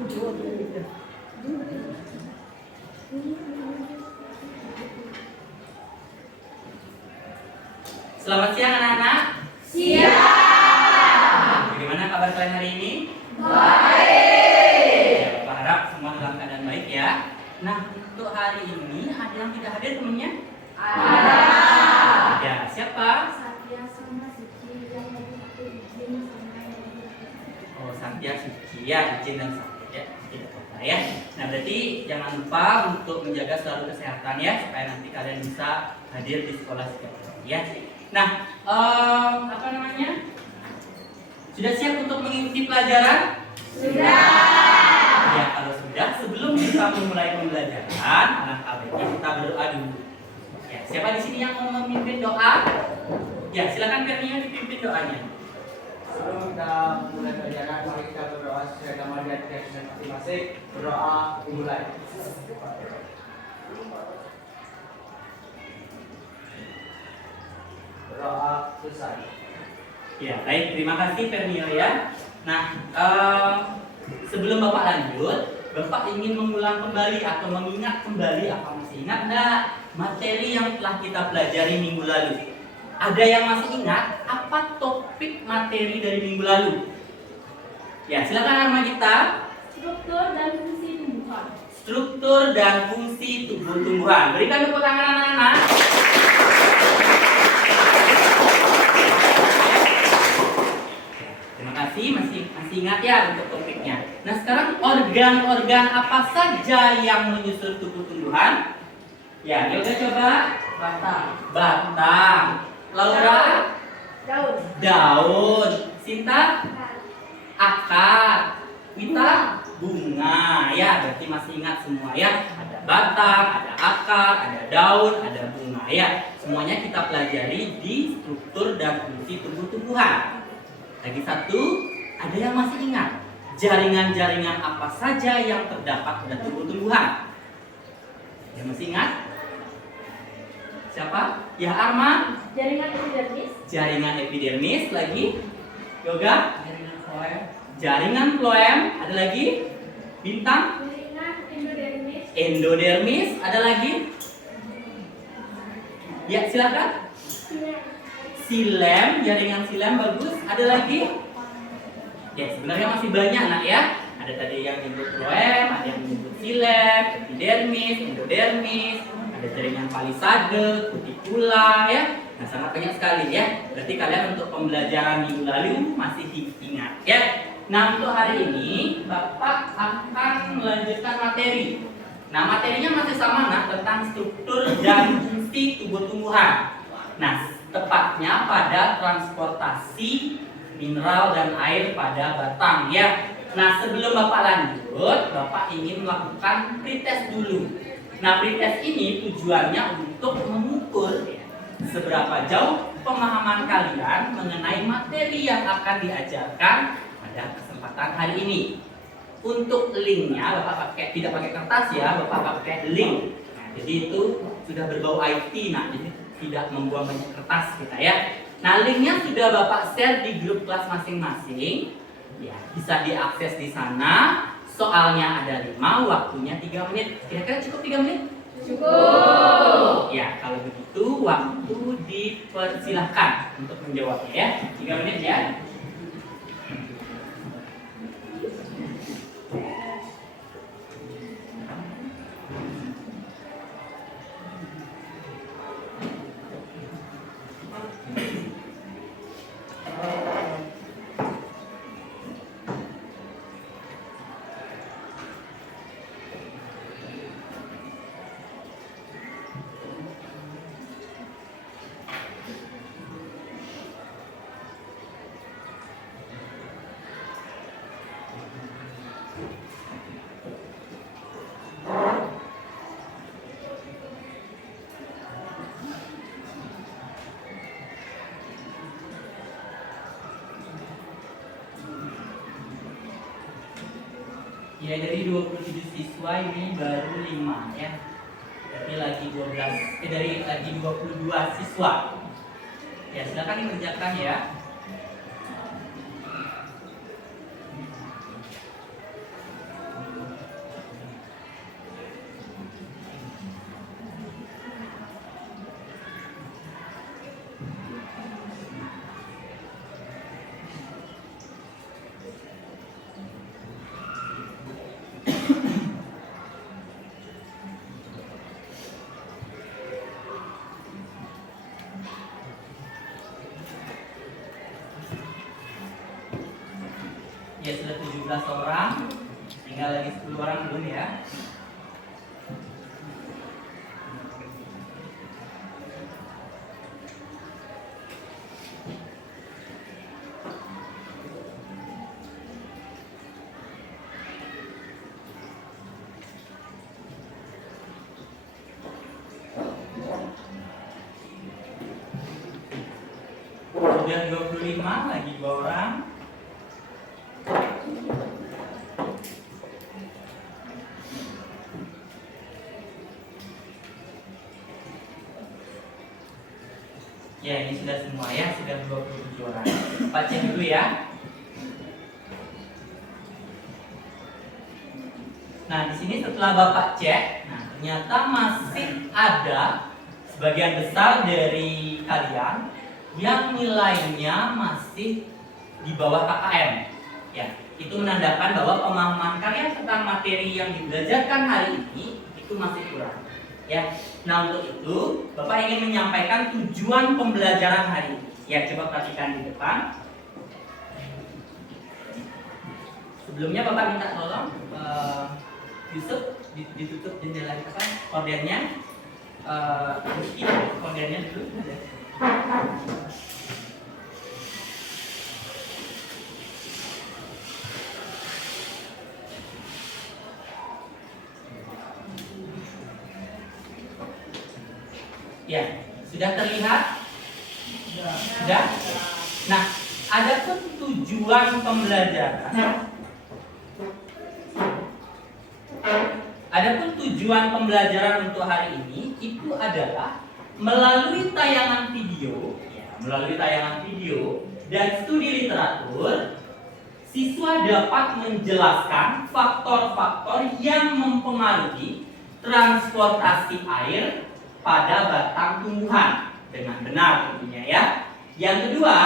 Selamat siang anak-anak. Siang. Bagaimana kabar kalian hari ini? Baik. Ya, Bapak harap semua dalam keadaan baik ya. Nah, untuk hari ini ada yang tidak hadir temennya? Ada. Ya, siapa? Satya sama Suci yang lagi aku izin sama yang Oh, Satya, Suci, ya, izin dan Satya ya. Tidak apa-apa ya. Nah, berarti jangan lupa untuk menjaga selalu kesehatan ya, supaya nanti kalian bisa hadir di sekolah setiap hari ya. Nah, apa namanya? Sudah siap untuk mengikuti pelajaran? Sudah. Ya, kalau sudah, sebelum kita memulai pembelajaran, alangkah baiknya kita berdoa dulu. Ya, siapa di sini yang mau memimpin doa? Ya, silakan Fernia dipimpin doanya. Sebelum kita mulai pelajaran, mari kita berdoa sesuai agama dan keyakinan masing-masing. Berdoa dimulai. Berdoa selesai. Ya, baik, terima kasih Fernio ya. Nah, sebelum Bapak lanjut, Bapak ingin mengulang kembali atau mengingat kembali apa masih ingat enggak materi yang telah kita pelajari minggu lalu? Ada yang masih ingat apa topik materi dari minggu lalu? Ya, silakan nama kita. struktur dan fungsi tumbuhan. Struktur dan fungsi tumbuhan. Berikan tepuk tangan anak-anak. Terima kasih, masih ingat ya untuk topiknya. Nah, sekarang organ-organ apa saja yang menyusun tubuh tumbuhan? Ya, Yoga coba. Batang. Laura? Daun. Daun. Sinta? Akar. Wita? Bunga. Ya, berarti masih ingat semua ya. Ada batang, ada akar, ada daun, ada bunga ya. Semuanya kita pelajari di struktur dan fungsi tumbuh-tumbuhan. Lagi satu, ada yang masih ingat jaringan-jaringan apa saja yang terdapat pada tumbuh-tumbuhan? Yang masih ingat? Siapa? Ya, Arma? Jaringan epidermis. Jaringan epidermis. Lagi? Yoga? Jaringan floem. Jaringan floem. Ada lagi? Bintang? Jaringan endodermis. Endodermis. Ada lagi? Ya, silakan. Silem, jaringan silem bagus. Ada lagi? Ya, sebenarnya masih banyak nak ya. Ada tadi yang menyebut floem, ada yang menyebut silem, epidermis, endodermis, ada jaringan palisade, cuticula ya. Nah, sangat banyak sekali ya. Berarti kalian untuk pembelajaran minggu lalu masih ingat ya. Nah, untuk hari ini Bapak akan melanjutkan materi. Nah, materinya masih sama nak, tentang struktur dan fungsi tubuh-tumbuhan. Nah, tepatnya pada transportasi mineral dan air pada batang ya. Nah, sebelum Bapak lanjut, Bapak ingin melakukan pretest dulu. Nah, pretest ini tujuannya untuk mengukur ya, seberapa jauh pemahaman kalian mengenai materi yang akan diajarkan pada kesempatan hari ini. Untuk linknya Bapak tidak pakai kertas ya, Bapak pakai link. Nah, jadi itu sudah berbau IT nah, jadi tidak membuang banyak kertas kita ya. Nah, linknya sudah Bapak share di grup kelas masing-masing. Ya, bisa diakses di sana. Soalnya ada 5, waktunya 3 menit. Kira-kira cukup 3 menit? Cukup. Ya, kalau begitu waktu dipersilahkan untuk menjawabnya ya. 3 menit ya. Ya, dari 27 siswa ini baru 5 ya. Berarti lagi 12 dari lagi 22 siswa. Ya, silakan dikerjakan ya. Ya sudah 17 orang. Tinggal lagi 10 orang belum ya. Sudah 25, lagi 2 orang. Ya, ini sudah semua ya, sudah 27 orang. Baca dulu ya. Nah, di sini setelah Bapak cek, nah ternyata masih ada sebagian besar dari kalian yang nilainya masih di bawah KKM. Ya, itu menandakan bahwa pemahaman kalian tentang materi yang dibelajarkan hari ini itu masih kurang. Ya, nah untuk itu Bapak ingin menyampaikan tujuan pembelajaran hari ini. Ya, coba perhatikan di depan. Sebelumnya Bapak minta tolong Yusuf ditutup jendela apa? Kordennya, Rizky kordennya dulu. Ya, sudah terlihat? Sudah? Nah, adapun tujuan pembelajaran. Adapun tujuan pembelajaran untuk hari ini itu adalah melalui tayangan video, dan studi literatur, siswa dapat menjelaskan faktor-faktor yang mempengaruhi transportasi air pada batang tumbuhan dengan benar tentunya ya. Yang kedua,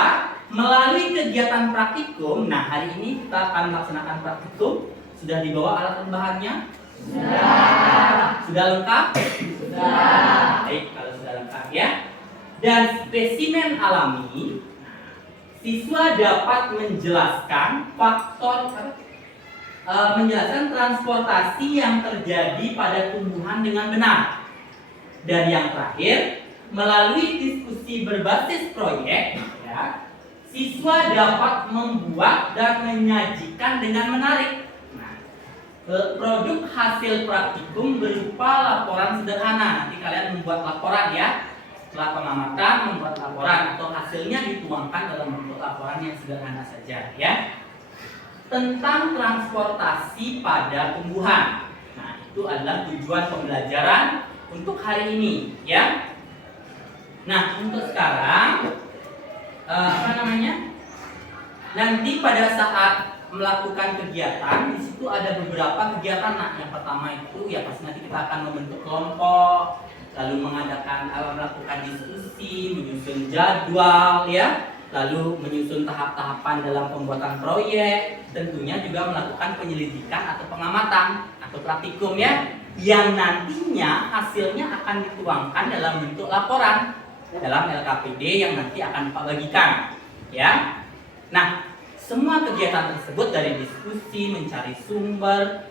melalui kegiatan praktikum. Nah, hari ini kita akan melaksanakan praktikum. Sudah dibawa alat tambahannya? Sudah lengkap? Sudah. Baik, kalau sudah lengkap ya. Dan spesimen alami, siswa dapat menjelaskan menjelaskan transportasi yang terjadi pada tumbuhan dengan benar. Dan yang terakhir, melalui diskusi berbasis proyek, ya, siswa dapat membuat dan menyajikan dengan menarik. Produk hasil praktikum berupa laporan sederhana. Nanti kalian membuat laporan ya. Setelah pengamatan membuat laporan atau hasilnya dituangkan dalam bentuk laporan yang sederhana saja ya. Tentang transportasi pada tumbuhan. Nah, itu adalah tujuan pembelajaran untuk hari ini ya. Nah, untuk sekarang nanti pada saat melakukan kegiatan, di situ ada beberapa kegiatan. Nah, yang pertama itu ya pasti nanti kita akan membentuk kelompok, lalu melakukan diskusi, menyusun jadwal ya, lalu menyusun tahap-tahapan dalam pembuatan proyek, tentunya juga melakukan penyelidikan atau pengamatan atau praktikum ya, yang nantinya hasilnya akan dituangkan dalam bentuk laporan dalam LKPD yang nanti akan Pak bagikan ya. Nah, semua kegiatan tersebut dari diskusi, mencari sumber,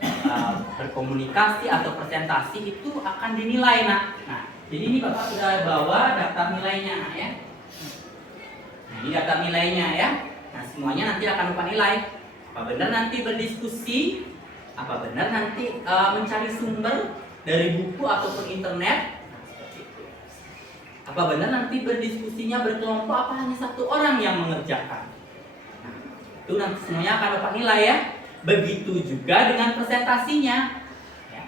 berkomunikasi atau presentasi itu akan dinilai nak. Nah, jadi ini Bapak sudah bawa daftar nilainya ya. Nah, ini daftar nilainya ya. Nah, semuanya nanti akan Bapak nilai. Apa benar nanti berdiskusi? Apa benar nanti mencari sumber dari buku ataupun internet? Nah, seperti itu. Apa benar nanti berdiskusinya berkelompok? Apa hanya satu orang yang mengerjakan? Itu nanti semuanya akan Bapak nilai ya. Begitu juga dengan presentasinya ya.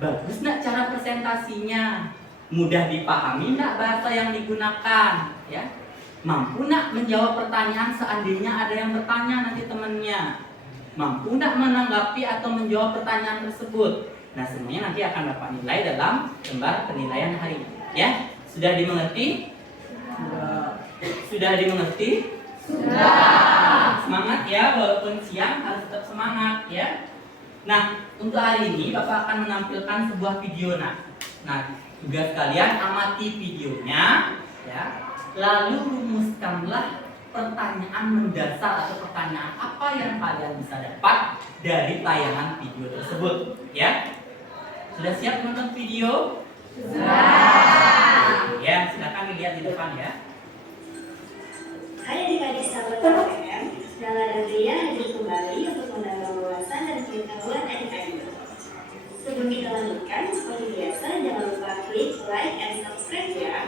Bagus nggak cara presentasinya? Mudah dipahami nggak bahasa yang digunakan ya? Mampu nggak menjawab pertanyaan seandainya ada yang bertanya nanti temannya? Mampu nggak menanggapi atau menjawab pertanyaan tersebut? Nah, semuanya nanti akan Bapak nilai dalam lembar penilaian hari ini ya. Sudah dimengerti? Sudah dimengerti? Sudah. Semangat ya, walaupun siang harus tetap semangat ya. Nah, untuk hari ini Bapak akan menampilkan sebuah video Nah, tugas kalian amati videonya ya. Lalu rumuskanlah pertanyaan mendasar atau pertanyaan apa yang kalian bisa dapat dari tayangan video tersebut, ya. Sudah siap menonton video? Sudah. Ya, silakan dilihat di depan ya. Hai adik-adik sahabat KPM, Nala dan Ria hadir kembali untuk menambah wawasan dan pengetahuan adik-adik. Sebelum kita lanjutkan, seperti biasa jangan lupa klik like and subscribe ya.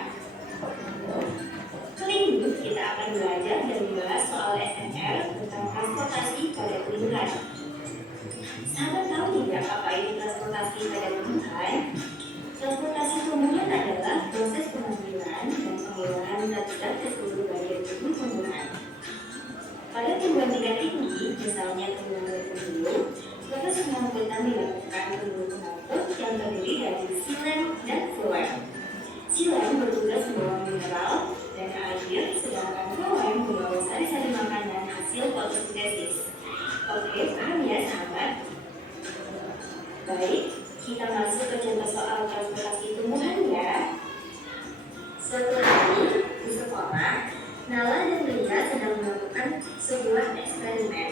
Kali ini kita akan belajar dan membahas soal SNR tentang transportasi pada peliburan. Sahabat tahu tidak apa itu transportasi pada peliburan? Transportasi pembunuhan adalah proses pengambilan dan pengolahan zat-zat ke seluruh bagian tubuh pembunuhan. Pada tumbuhan tingkat tinggi, misalnya tumbuhan berpembuluh, proses pengangkutan dilakukan pembuluh pengangkut yang terdiri dari xilem dan floem. Xilem bertugas membawa mineral dan air, sedangkan floem membawa sari-sari makanan hasil fotosintesis. Oke, paham ya sahabat? Baik, kita masuk ke contoh soal transportasi tumbuhan ya. Suatu hari di sekolah, Nala dan Ria sedang melakukan sebuah eksperimen.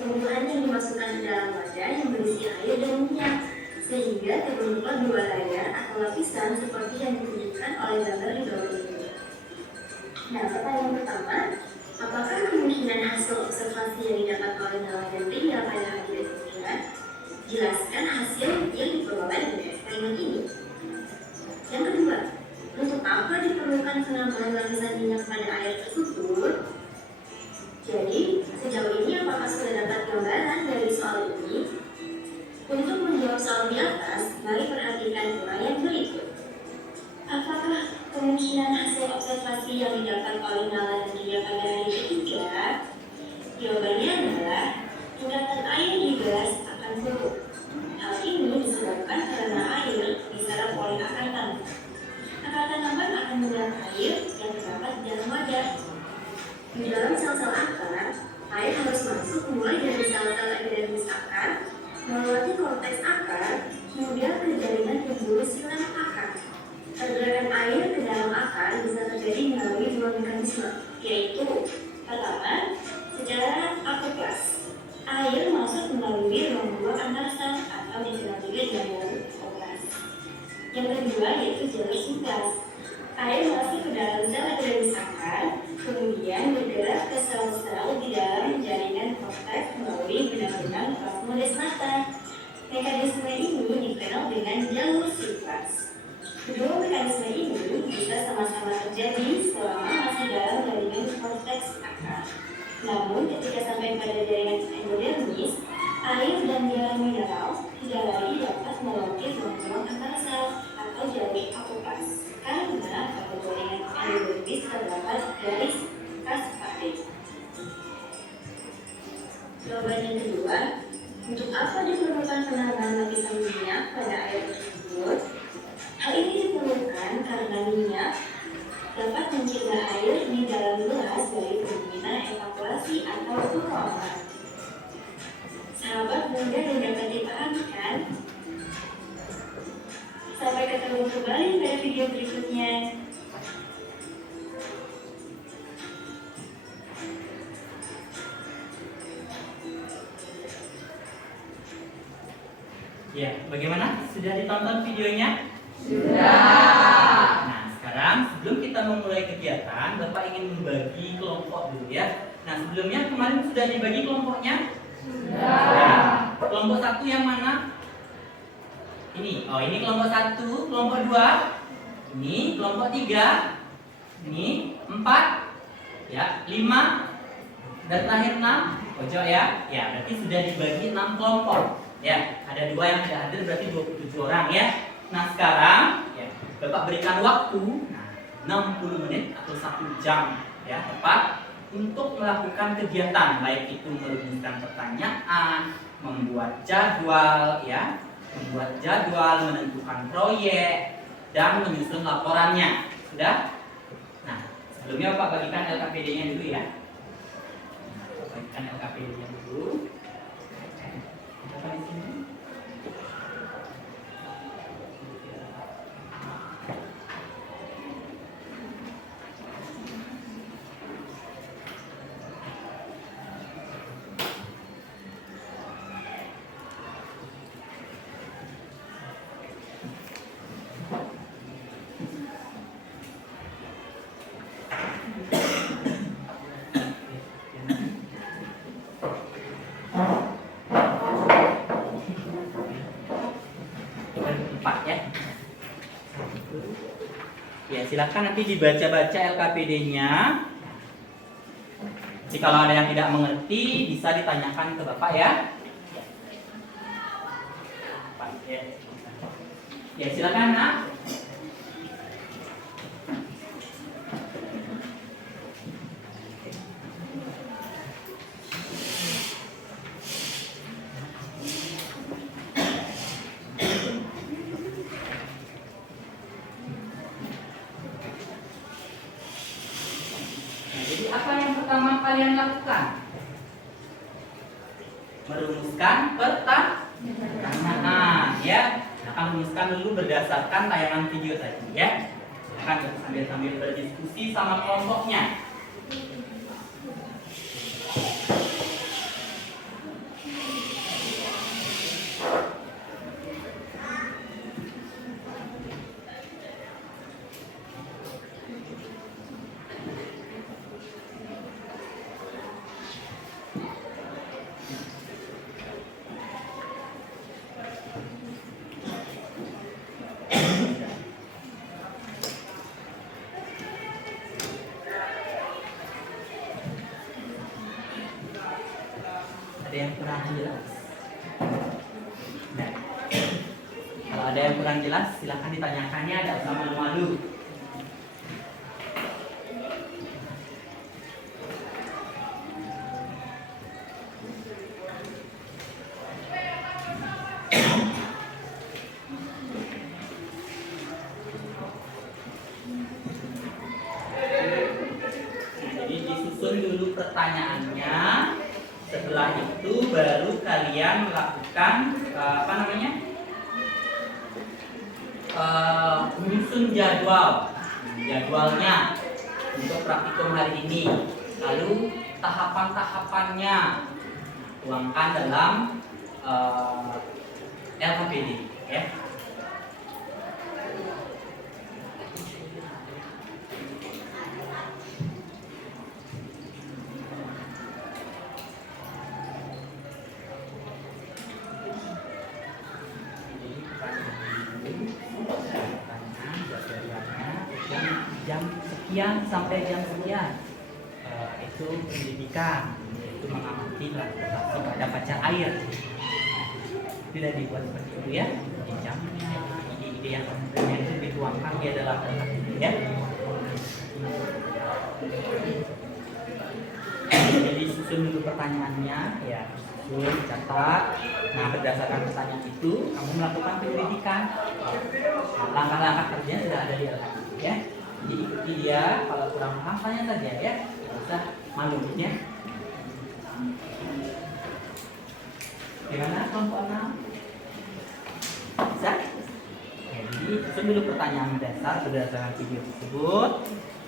Tumbuhan yang dimasukkan ke dalam wadah yang berisi air dan minyak, sehingga terbentuklah dua layar atau lapisan seperti yang ditunjukkan oleh gambar di bawah ini. Nah, pertanyaan pertama, apakah kemungkinan hasil observasi yang didapat oleh Nala dan Ria pada hari berikutnya? Jelaskan hasil yang diperoleh dari eksperimen ini. Yang kedua, untuk apa diperlukan penambahan lapisan minyak pada air tersebut? Jadi, sejauh ini apakah sudah dapat gambaran dari soal ini? Untuk menjawab soal di atas, mari perhatikan uraian berikut. Apakah kemungkinan hasil observasi yang didapat oleh Nala dan Ria pada hari ketiga? Jawabannya adalah tingkatan air di gelas akan turun. Hal ini disebabkan karena air diserap oleh akar tanaman. Akar tanaman akan menyerap air yang terdapat di dalam wadah. Di dalam sel-sel akar, air harus masuk mulai dari sel-sel epidermis akar, melewati korteks akar, kemudian ke jaringan pembuluh xilem akar. Pergerakan air ke dalam akar bisa terjadi melalui dua mekanisme, yaitu pertama, secara akuplas. Air masuk melalui ruang buah antar sel atau dikenal juga dengan jalur akuplas. Yang kedua yaitu jalur simplas. Air masuk ke dalam sel epidermis akar, kemudian bergerak ke sel-sel di dalam jaringan korteks melalui benang-benang plasmodesmata. Mekanisme ini dikenal dengan jalur simplas. Kedua mekanisme ini bisa sama-sama terjadi selama masih dalam jaringan korteks akar. Namun ketika sampai pada jaringan endodermis, air dan mineral mineral tidak lagi dapat melewati ruang-ruang antar sel atau jalur akuplas karena pada jaringan endodermis terdapat garis kas padat. Jawaban yang kedua, untuk apa diperlukan penambahan lapisan minyak pada air tersebut? Hal ini diperlukan karena minyak dapat mencegah air di dalam gelas dari fenomena evakuasi atau turun. Sahabat mudah dan dapat dipahami kan? Sampai ketemu kembali pada video berikutnya. Ya, bagaimana? Sudah ditonton videonya? Sudah. Nah, sekarang sebelum kita memulai kegiatan, Bapak ingin membagi kelompok dulu ya. Nah, sebelumnya kemarin sudah dibagi kelompoknya? Sudah. Kelompok satu yang mana? Ini. Oh, ini kelompok satu, kelompok dua. Ini kelompok tiga. Ini 4. Ya, 5. Dan terakhir 6. Pojok ya. Ya, berarti sudah dibagi 6 kelompok. Ya, ada 2 yang tidak hadir berarti 27 orang ya. Nah, sekarang ya, Bapak berikan waktu 60 menit atau 1 jam ya, tepat untuk melakukan kegiatan baik itu merumuskan pertanyaan, membuat jadwal ya, menentukan proyek dan menyusun laporannya. Sudah? Nah, sebelumnya Bapak bagikan LKPD-nya dulu ya. Bagikan LKPD-nya dulu. Bapak di sini. silakan nanti dibaca-baca LKPD-nya. Jadi kalau ada yang tidak mengerti bisa ditanyakan ke Bapak ya. Ya silakan Nak. Jadi apa yang pertama kalian lakukan? Merumuskan pertanyaan ya. Akan rumuskan dulu berdasarkan tayangan video tadi ya. Akan sambil berdiskusi sama kelompoknya. Ada yang kurang jelas? Nah, kalau ada yang kurang jelas, silahkan ditanyakannya, ada usah malu-malu. Nah, jadi disusun dulu pertanyaannya. Setelah itu baru kalian melakukan menyusun jadwalnya untuk praktikum hari ini. Lalu tahapan-tahapannya tuangkan dalam LKPD ya. Jam sekian sampai jam sekian itu pendidikan, itu mengamati transportasi pada pacar air. Tidak dibuat seperti itu ya. Jadi jamnya, ide-ide yang sebenarnya itu dituangkan di dalam ya. Jadi susun dulu pertanyaannya ya, susun, catat. Nah berdasarkan pertanyaan itu kamu melakukan penyelidikan. Langkah-langkah kerjanya sudah ada di LKPD ya. Jadi ikuti dia, kalau kurang paham tanya saja ya, tidak usah malu ya. Gimana kelompok 6? Bisa? Ya, jadi susun dulu pertanyaan dasar berdasarkan video tersebut.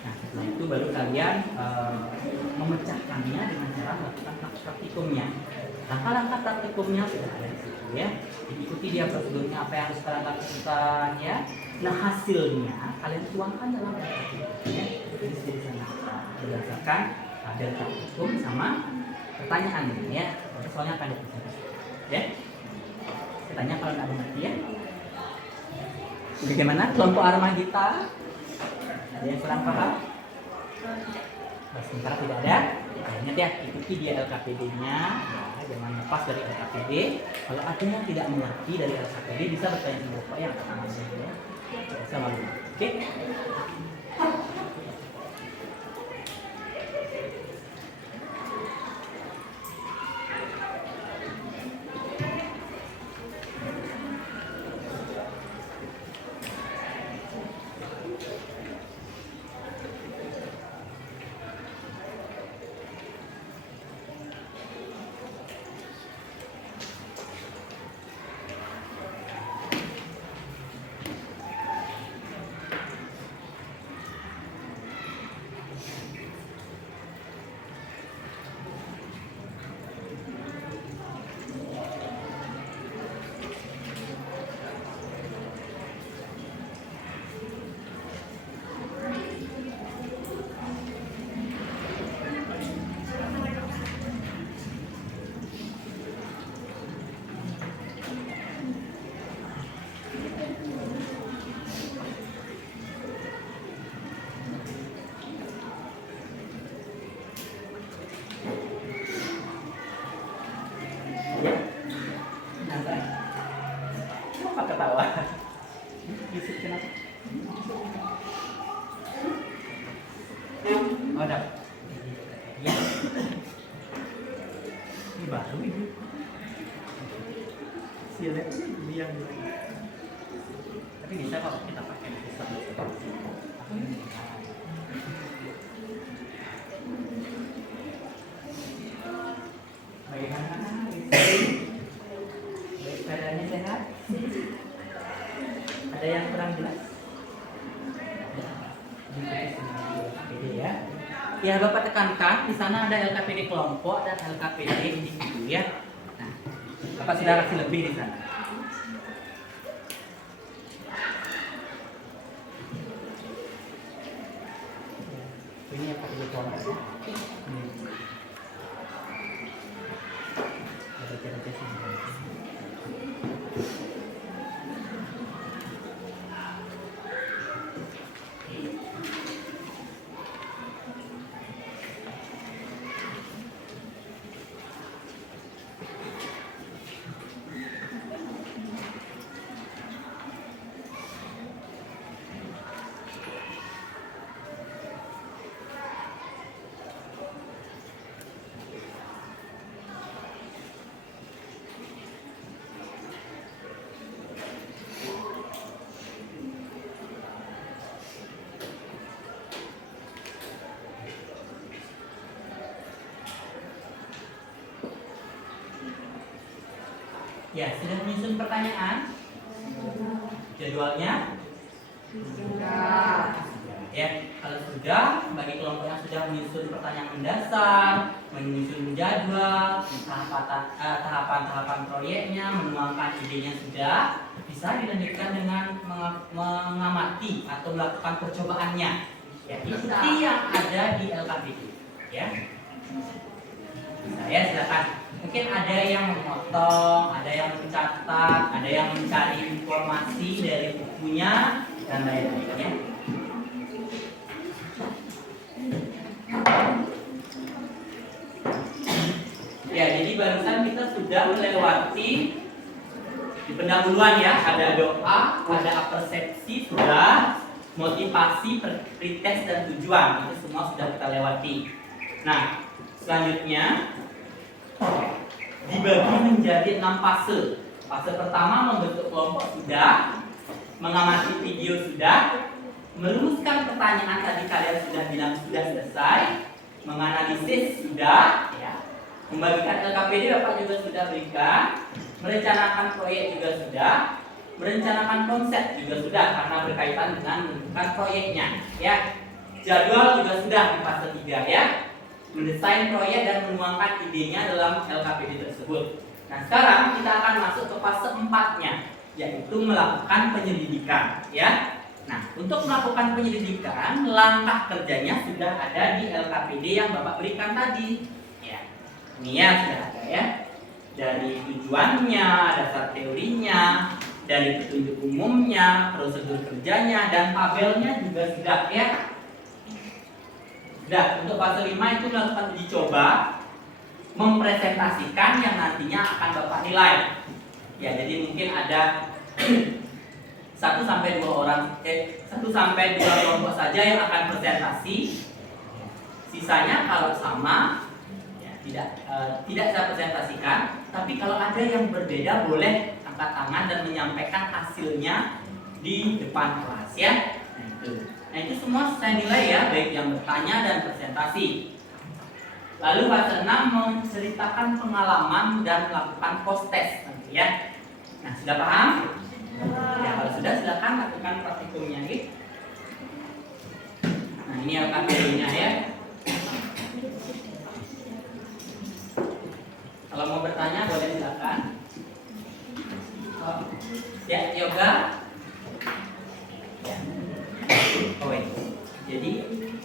Nah setelah itu baru kalian memecahkannya dengan cara melakukan praktikumnya. Langkah-langkah praktikumnya sudah ada di situ ya. Jadi ikuti dia prosedurnya apa yang harus kalian lakukan ya. Nah hasilnya kalian tuangkan dalam praktikum ya. Jadi di sana berdasarkan ada praktikum sama pertanyaan ya. Soalnya akan dipersiapkan ya. Saya tanya kalau ada mengerti ya. Bagaimana kelompok Armagita? Ada yang kurang paham? Sementara tidak ada. Ingat ya, ikuti dia LKPD-nya, ya, jangan lepas dari LKPD. Kalau ada yang tidak mengerti dari LKPD bisa bertanya sama Bapak yang akan mengerti ya. Bisa malu. Oke? Ya. Santai. Kenapa ketawa? Bisik kenapa? Oh, ada. Ya. Ini baru ini. Silet ini yang tapi bisa kalau kita pakai satu. Bagaimana? Baik, keadaannya sehat? Ada yang kurang jelas? LKPD ya. Ya, Bapak tekankan di sana ada LKPD kelompok dan LKPD individu ya. Nah, Bapak sudah kasih lebih di sana. Ini yang pakai kelompok ya. Ada cara sini. Ya, sudah menyusun pertanyaan? Jadwalnya? Sudah. Ya, kalau sudah, bagi kelompok yang sudah menyusun pertanyaan mendasar, menyusun jadwal, tahapan-tahapan proyeknya, menuangkan idenya sudah, bisa dilanjutkan dengan mengamati atau melakukan percobaannya. Ya, ikuti yang ada di LKPD. Ya, bisa ya, silakan. Mungkin ada yang memotong, ada yang mencatat, ada yang mencari informasi dari bukunya dan lain-lainnya. Ya, jadi barusan kita sudah melewati di pendahuluan ya, ada doa, ada persepsi sudah, motivasi, pretest dan tujuan itu semua sudah kita lewati. Nah, selanjutnya dibagi menjadi 6 fase. Fase pertama membentuk kelompok sudah, mengamati video sudah, merumuskan pertanyaan tadi kalian sudah bilang sudah selesai, menganalisis sudah, ya. Membagikan LKPD Bapak juga sudah berikan, merencanakan proyek juga sudah, merencanakan konsep juga sudah karena berkaitan dengan menentukan proyeknya, ya. Jadwal juga sudah di fase 3 ya. Mendesain proyek dan menuangkan idenya dalam LKPD tersebut. Nah, sekarang kita akan masuk ke fase 4-nya, yaitu melakukan penyelidikan, ya. Nah, untuk melakukan penyelidikan, langkah kerjanya sudah ada di LKPD yang Bapak berikan tadi. Ya, ini ya sudah ada ya. Dari tujuannya, dasar teorinya, dari petunjuk umumnya, prosedur kerjanya, dan tabelnya juga sudah ya. Sudah, untuk fase 5 itu melakukan uji coba, mempresentasikan yang nantinya akan Bapak nilai. Ya, jadi mungkin ada 1 sampai 2 kelompok saja yang akan presentasi. Sisanya kalau sama ya, tidak saya presentasikan, tapi kalau ada yang berbeda boleh angkat tangan dan menyampaikan hasilnya di depan kelas ya. Nah itu semua saya nilai ya, baik yang bertanya dan presentasi. Lalu fase 6 menceritakan pengalaman dan melakukan post test nanti ya. Nah sudah paham? Ya kalau sudah silakan lakukan praktikumnya gitu. Nah ini LKPD-nya ya. Kalau mau bertanya boleh silakan. Oh, ya yoga. Ya. Oh wait. Jadi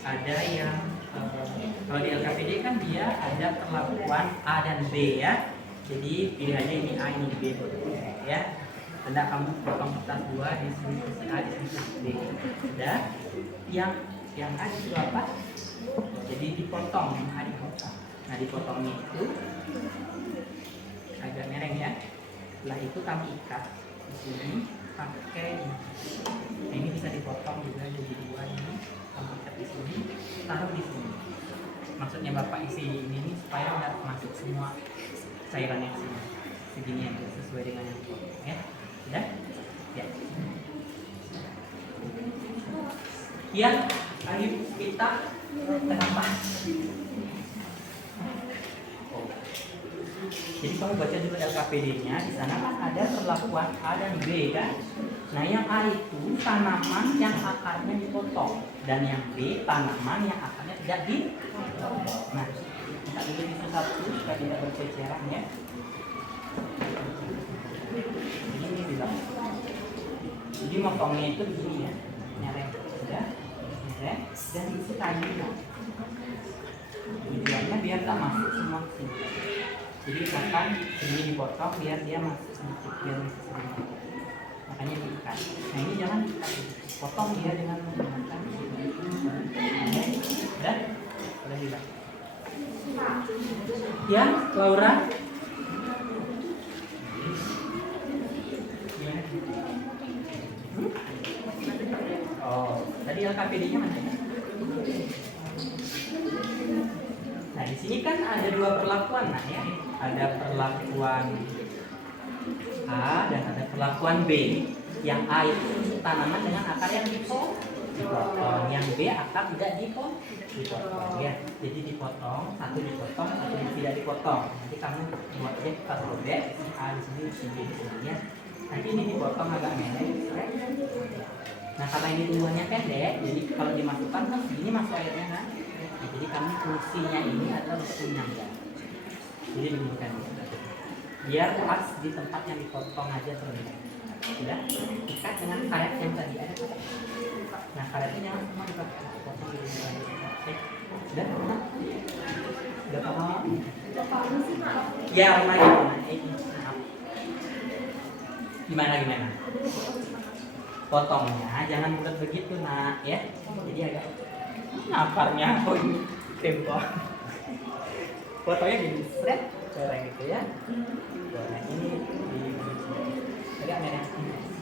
ada yang kalau di LKPD kan dia ada perlakuan A dan B ya. Jadi pilihannya ini A ini B ya. Hendak kamu potong kertas 2 di sini posisi A di sini posisi B. Sudah. Yang A itu apa? Jadi dipotong, A dipotong. Nah dipotongnya itu agak Setelah itu kami ikat di sini pakai nah, ini bisa dipotong juga jadi dua ini. Kami ikat di sini, taruh di sini. Maksudnya Bapak isi ini nih supaya nggak masuk semua cairannya ke sini. Segini aja sesuai dengan yang dipotong ya. Sudah? Ya. Ya, ayo kita kenapa? Jadi kamu baca dulu LKPD-nya, di sana kan ada perlakuan A dan B kan. Nah yang A itu tanaman yang akarnya dipotong dan yang B tanaman yang akarnya tidak dipotong. Nah kita dulu di satu supaya tidak berceceran ya. Ini bilang. Jadi motongnya itu begini ya, nyereng, sudah, nyereng, dan isi kayu. Tujuannya biar tak masuk semua ke sini. Jadi misalkan ini dipotong biar dia masuk sedikit biar masuk sedikit. Makanya diikat. Nah ini jangan diikat, potong dia dengan menggunakan ini. Sudah, sudah hilang. Ya, Laura. Oh, tadi LKPD-nya mana? Nah, di sini kan ada dua perlakuan, nah ya. Ada perlakuan A dan ada perlakuan B. Yang A itu tanaman dengan akar yang dipotong. Yang B akar tidak dipotong. Ya. Jadi dipotong, satu dipotong, satu tidak dipotong. Nanti kamu buat aja pas robek, A di sini, di sini, di sini ya. Nanti ini dipotong agak pendek. Nah karena ini tumbuhannya pendek, jadi kalau dimasukkan kan segini masuk airnya kan. Nah, jadi kami fungsinya ini adalah untuk menyangga. Jadi demikian. Biar pas di tempat yang dipotong aja terlebih. Sudah ikat dengan karet yang tadi ada. Nah karetnya jangan semua dipakai, potong di sini. Oke. Sudah? Sudah paham? Ya, gimana? Potongnya jangan bulat begitu nak ya. Jadi agak naparnya oh ini tempo. Potongnya gini straight kayak gitu ya. Nah ini agak merah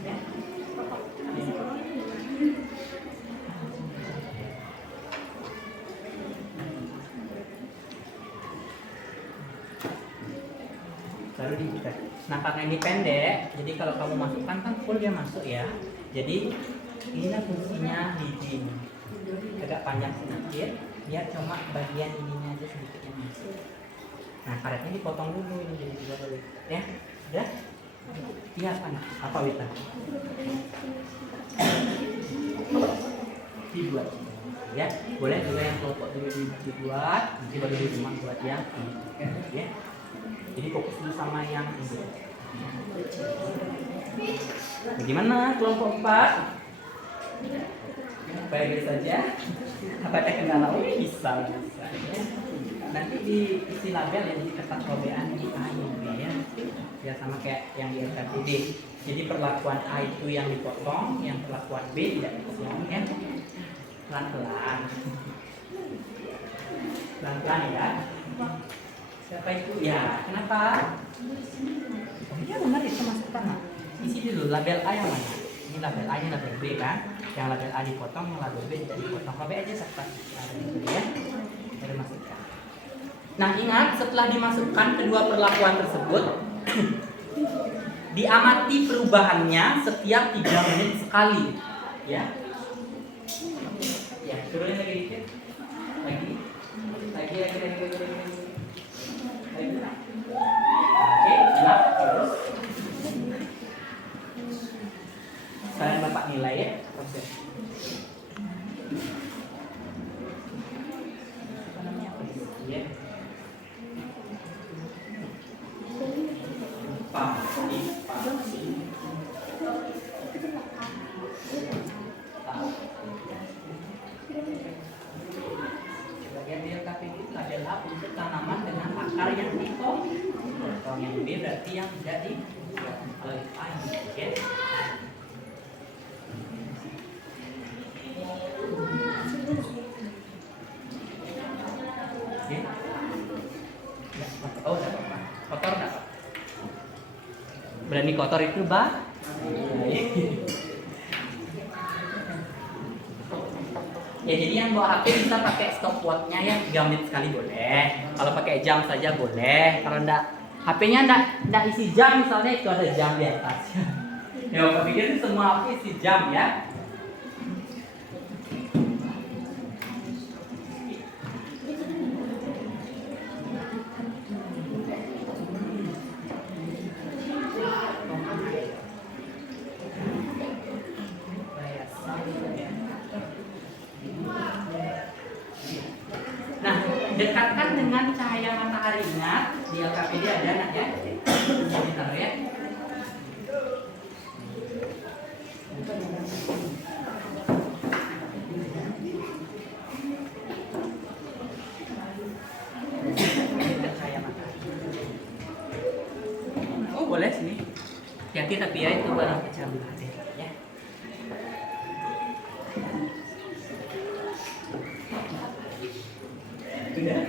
ya. Baru diikat. Nah karena ini pendek, jadi kalau kamu masukkan kan full dia masuk ya. Jadi inilah fungsinya leading. Agak panjang sedikit, biar cuma bagian ininya aja sedikit yang masuk. Nah karetnya dipotong dulu ini jadi dua kali, ya. Sudah? Iya apa Wita? Dibuat. Ya, boleh juga yang kelompok dulu dibuat, nanti baru cuma buat yang ini. Ya. Jadi fokus dulu sama yang ini. Bagaimana kelompok 4? Baik saja. Apakah kendala? Oh bisa. Nanti diisi label ya, jadi kertas robean di A dan B ya. Ya sama kayak yang di LKPD. Jadi perlakuan A itu yang dipotong, yang perlakuan B tidak dipotong ya. Pelan-pelan. Pelan-pelan ya. Siapa itu? Ya, kenapa? Oh iya benar itu masukkan. Isi dulu label A yang mana? Ini label A, ini label B kan? Yang label A dipotong, yang label B tidak dipotong. Label aja serta itu ya. Baru masukkan. Nah ingat setelah dimasukkan kedua perlakuan tersebut diamati perubahannya setiap 3 menit sekali. Ya. Ya, turunin lagi dikit. Lagi. Oke, enak. Terus sekarang Bapak nilai ya proses. Apa namanya? Ya. Pasti. Bagian di LKPD itu adalah untuk tanaman dengan akar yang dipotong. Yang B berarti yang tidak dipotong. Kalau itu A yang dipotong. Oh, tidak apa-apa. Kotor tidak apa-apa. Berani kotor itu bah. Ya jadi yang bawa HP bisa pakai stopwatch-nya ya 3 menit sekali boleh. Kalau pakai jam saja boleh. Kalau enggak HP-nya enggak isi jam misalnya itu ada jam di atas. Ya Bapak pikir semua HP isi jam ya. Nah, dekatkan dengan cahaya mataharinya di LKPD ada nak ya. Ditaruh ya. Cahaya matahari. Oh boleh sini. Hati-hati tapi ya itu barang kecil ya. Sudah.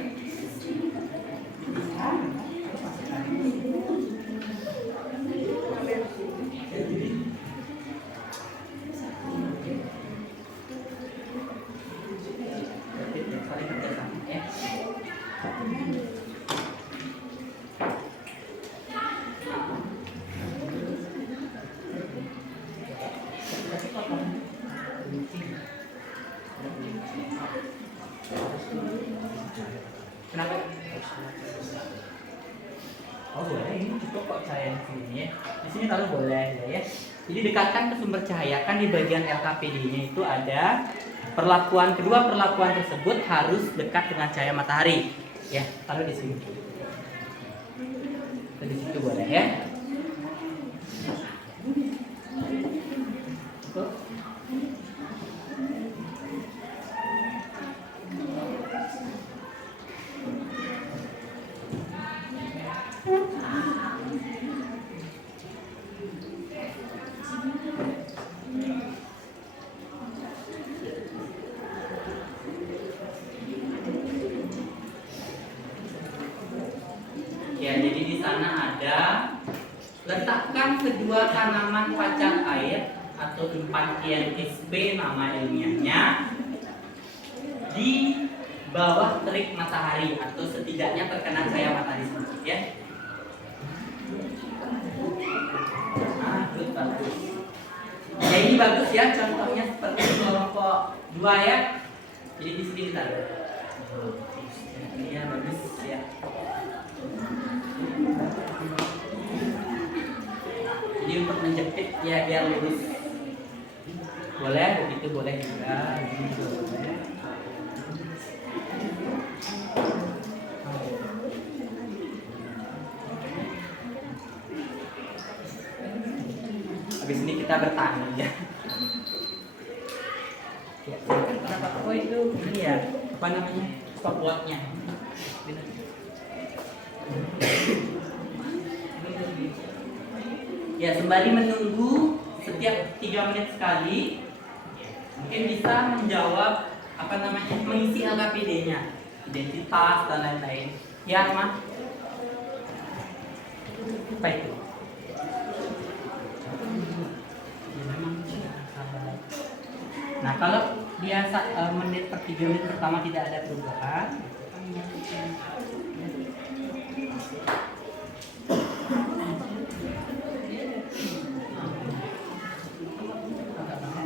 Kenapa? Oh boleh, ini cukup kok cahaya di sini ya. Di sini taruh boleh ya. Jadi dekatkan ke sumber cahaya, kan di bagian LKPD-nya itu ada kedua perlakuan tersebut harus dekat dengan cahaya matahari. Ya, taruh di sini. Di situ boleh ya. Cukup. Ya, jadi di sana ada letakkan kedua tanaman pacar air atau Impatiens sp nama ilmiahnya di bawah terik matahari atau setidaknya terkena cahaya matahari sedikit ya. Nah, good, bagus. Ya ini bagus ya, contohnya seperti kelompok 2 ya. Jadi di sini kita lihat. Ya bagus ya. Jadi untuk menjepit ya biar lurus. Boleh, begitu boleh juga. Ini juga boleh. Habis ini kita bertani ya. Kenapa? Oh itu ini ya, apa namanya? Stopwatch-nya. Ya, sembari menunggu setiap 3 menit sekali mungkin bisa menjawab apa namanya, mengisi LKPD-nya, identitas dan lain-lain. Ya, Mas. Apa itu? Nah, kalau biasa menit per 3 menit pertama tidak ada perubahan,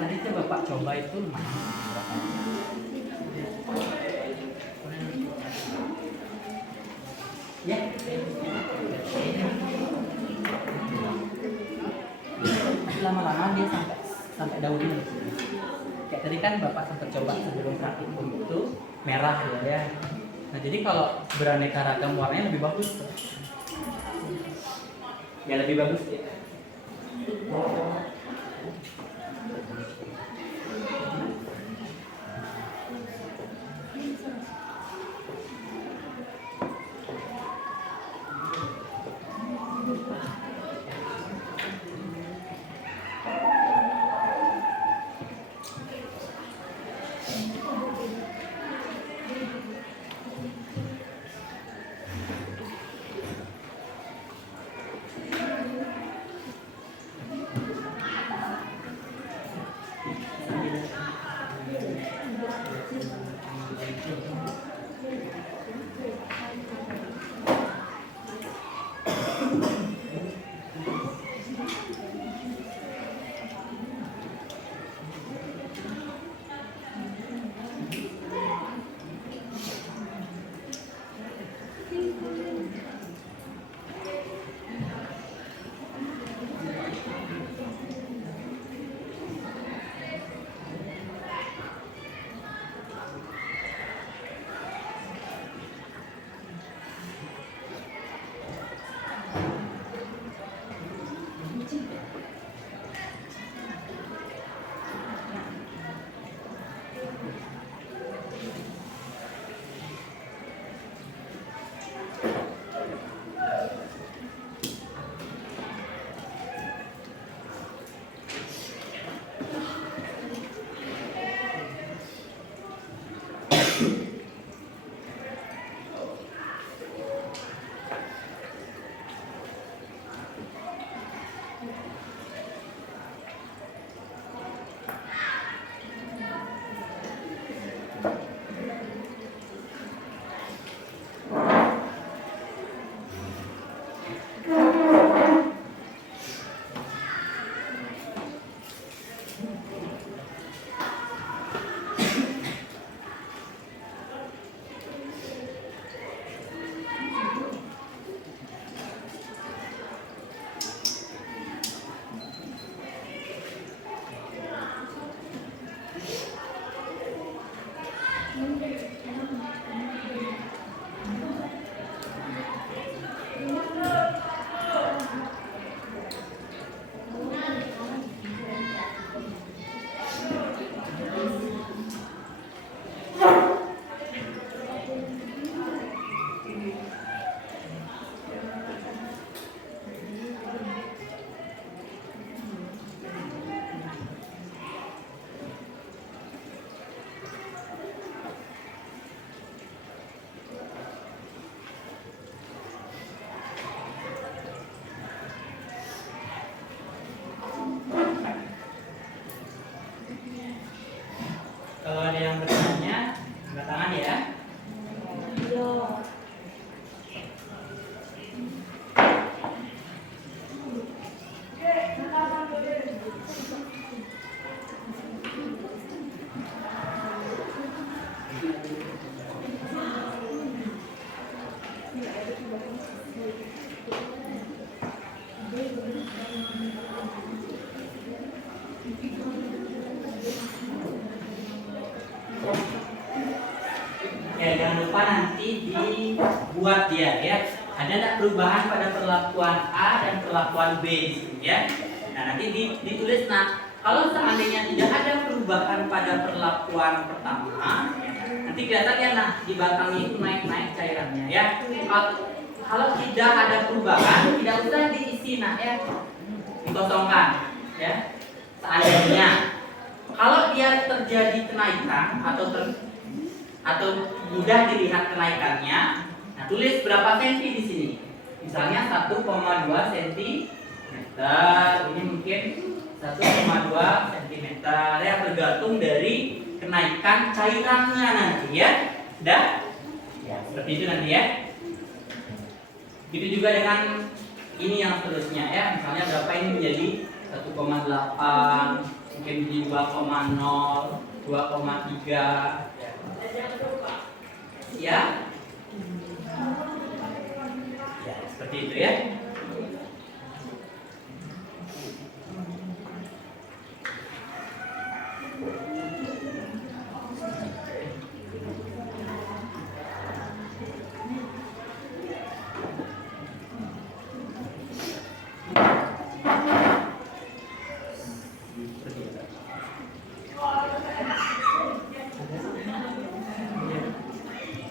tadi itu Bapak coba itu ya. Lama-lama dia sampai daunnya. Kayak tadi kan Bapak sempat coba sebelum praktikum itu merah ya. Nah jadi kalau beraneka ragam warnanya lebih bagus. Ya lebih bagus ya. buat dia ya. Ada nggak perubahan pada perlakuan A dan perlakuan B di sini ya? Nah nanti ditulis. Nah kalau seandainya tidak ada perubahan pada perlakuan pertama, ya, nanti kelihatan ya. Nah di belakangnya itu naik cairannya ya. Kalau tidak ada perubahan, tidak usah diisi nah ya, dikosongkan ya. Seandainya kalau dia terjadi kenaikan atau mudah dilihat kenaikannya. Nah, tulis berapa senti di sini. Misalnya 1,2 cm. Ini mungkin 1,2 cm ya, tergantung dari kenaikan cairannya nanti ya. Sudah? Ya, seperti itu nanti ya. Begitu juga dengan ini yang seterusnya ya. Misalnya berapa ini menjadi 1,8, mungkin menjadi 2,0, 2,3 ya. Ya, seperti itu ya.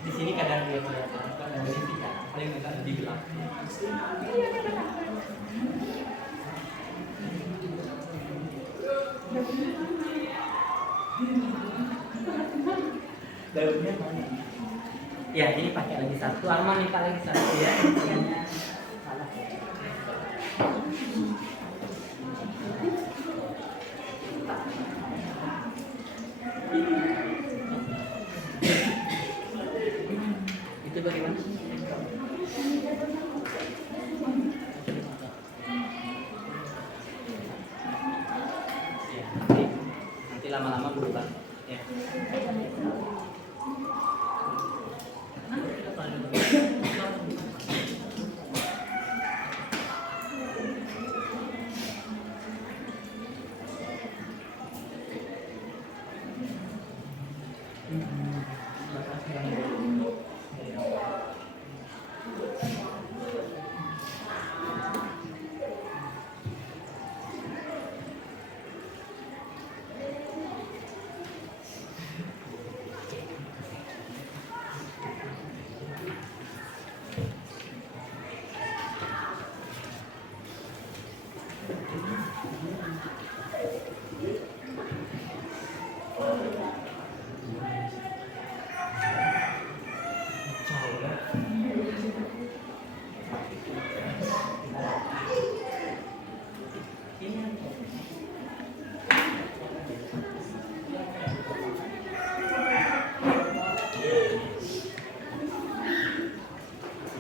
Di sini kadang dia kelihatan, kadang di sini tidak. Paling enggak dibilang. Daunnya mana? Ya, ini pakai lagi satu. Arman minta lagi satu ya. Kayaknya salah. Itu bagaimana? Ya, nanti lama-lama berubah. Ya.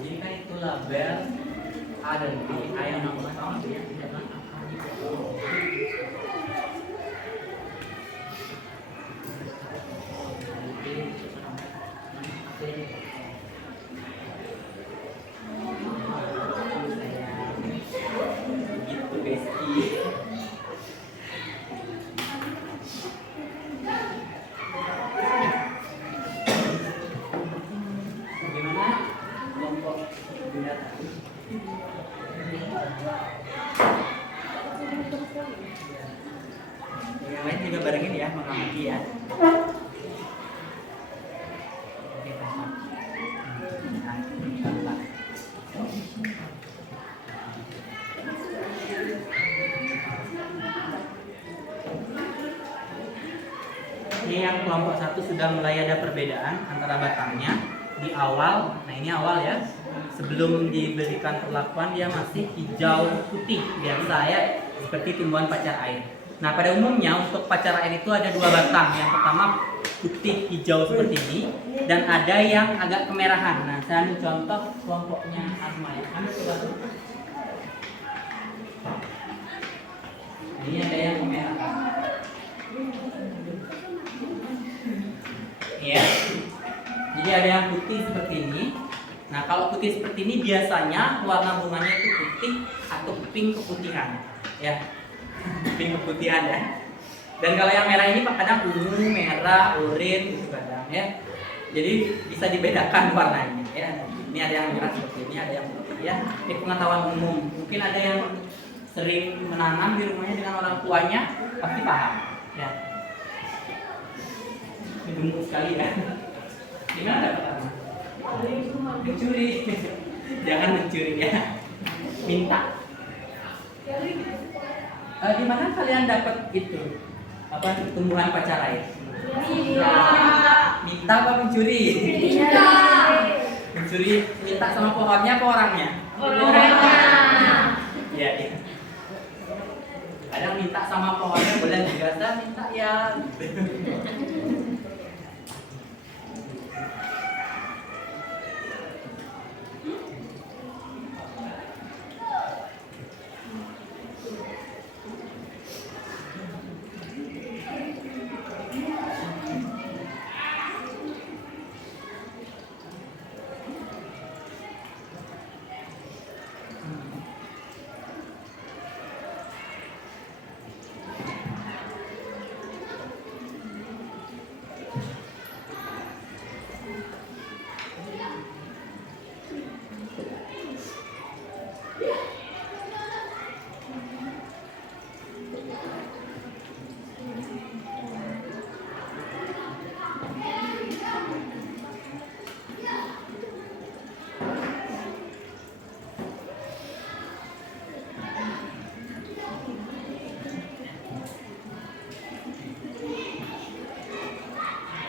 Jadi kan itu label A dan B, A yang nomor 1, B yang tidak. Gitu guys. Bagaimana kelompok binatang? Yang lain juga barengin ya, mengamati ya. Oke, ini yang kelompok 1 sudah mulai ada perbedaan antara batangnya di awal. Nah ini awal ya, sebelum diberikan perlakuan dia masih hijau putih biasa ya, seperti tumbuhan pacar air. Nah pada umumnya untuk pacar air itu ada dua batang. Yang pertama putih hijau seperti ini, dan ada yang agak kemerahan. Nah saya ambil contoh kelompoknya Asma ya. Ambil coba. Ini ada yang kemerahan. Ya, jadi ada yang putih seperti ini. Nah kalau putih seperti ini biasanya warna bunganya itu putih atau pink keputihan ya, pink keputihan ya. Dan kalau yang merah ini kadang ungu, merah, oranye gitu kadang ya. Jadi bisa dibedakan warnanya ya. Ini ada yang merah seperti ini, ada yang putih ya. Ini pengetahuan umum. Mungkin ada yang sering menanam di rumahnya dengan orang tuanya, pasti paham. Ya. Ini gemuk sekali ya. Gimana dapat? Mencuri. Jangan mencuri ya. Minta. Di mana kalian dapat itu? Apa tumbuhan pacar air? Minta apa mencuri? Mencuri, minta sama pohonnya apa orangnya? Iya, iya. Kadang minta sama pohonnya boleh juga, saya minta ya.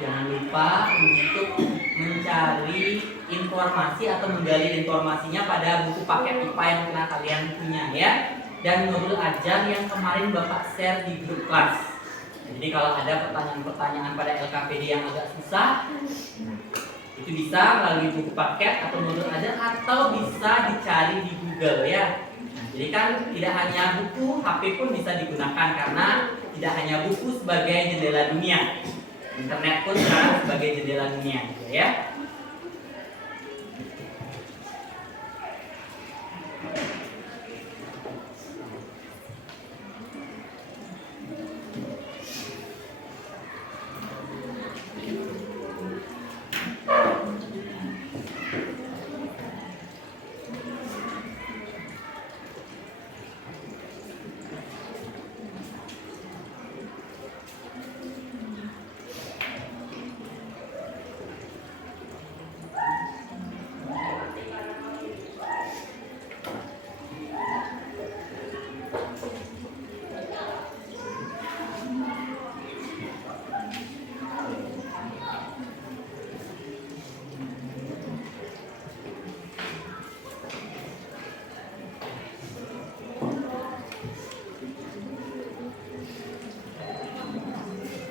Jangan lupa untuk mencari informasi atau menggali informasinya pada buku paket IPA yang pernah kalian punya ya. Dan modul ajar yang kemarin Bapak share di grup kelas. Jadi kalau ada pertanyaan-pertanyaan pada LKPD yang agak susah, itu bisa melalui buku paket atau modul ajar atau bisa dicari di Google ya. Jadi kan tidak hanya buku, HP pun bisa digunakan karena tidak hanya buku sebagai jendela dunia. Internet pun sekarang sebagai jendela dunia gitu ya.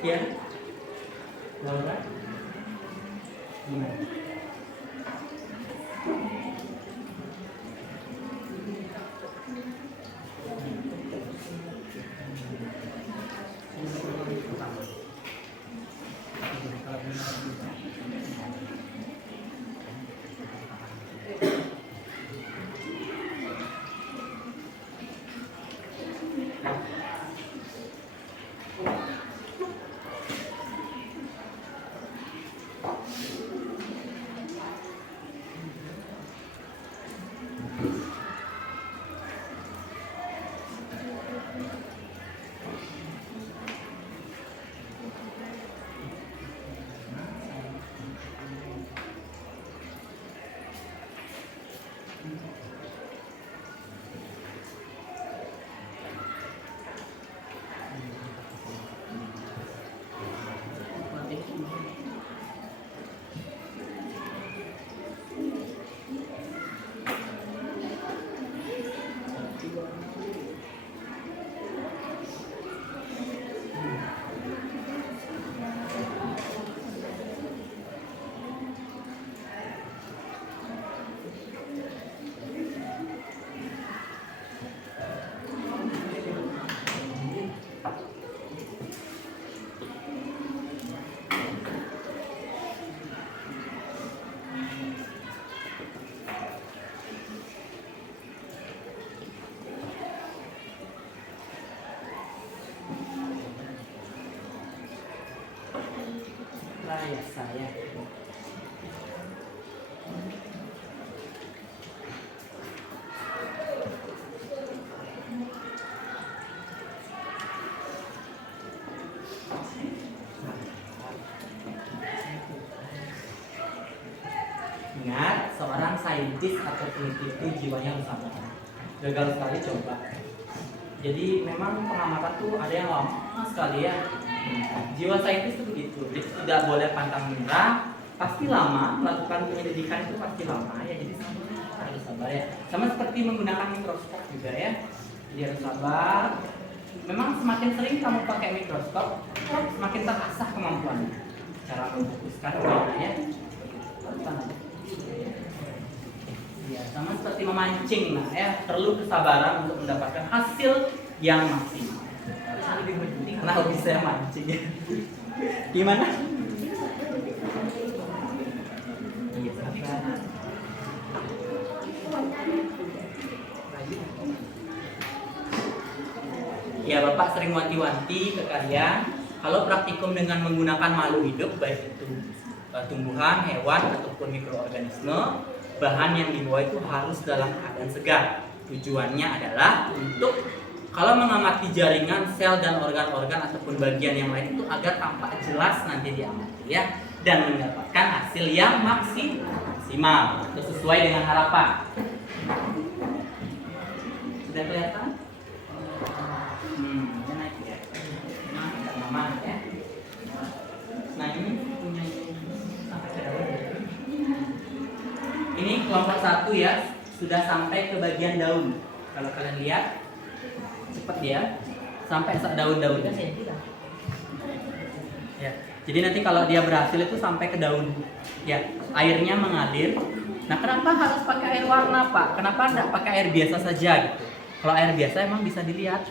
Ya, Laura, gimana? Ya saya. saintis atau peneliti jiwanya Nusantara. Gagal sekali coba. Jadi memang pengamatan tuh ada yang lama sekali ya. Jiwa saintis itu begitu. Jadi tidak boleh pantang menyerah. Pasti lama melakukan penyelidikan itu pasti lama ya. Jadi harus sabar ya. Sama seperti menggunakan mikroskop juga ya. Jadi harus sabar. Memang semakin sering kamu pakai mikroskop, semakin terasah kemampuannya. Cara memfokuskan warnanya. Ya, sama seperti memancing, nah ya perlu kesabaran untuk mendapatkan hasil yang maksimal. Karena hobi saya mancing ya. Gimana? Iya, sabar. Ya, Bapak sering wanti-wanti ke kalian kalau praktikum dengan menggunakan makhluk hidup, baik itu tumbuhan, hewan, ataupun mikroorganisme, bahan yang dibawa itu harus dalam keadaan segar. Tujuannya adalah untuk kalau mengamati jaringan sel dan organ-organ ataupun bagian yang lain itu agar tampak jelas nanti diamati ya, dan mendapatkan hasil yang maksimal itu sesuai dengan harapan. Sudah kelihatan? Naik ya. Nah, mama ya. Nah ini punya sampai ke daun. Ini kelompok 1 ya, sudah sampai ke bagian daun. Kalau kalian lihat, cepat ya, sampai daun-daun. Ya, jadi nanti kalau dia berhasil itu sampai ke daun. Ya, airnya mengalir. Nah, kenapa harus pakai air warna, Pak? Kenapa enggak pakai air biasa saja gitu? Kalau air biasa emang bisa dilihat.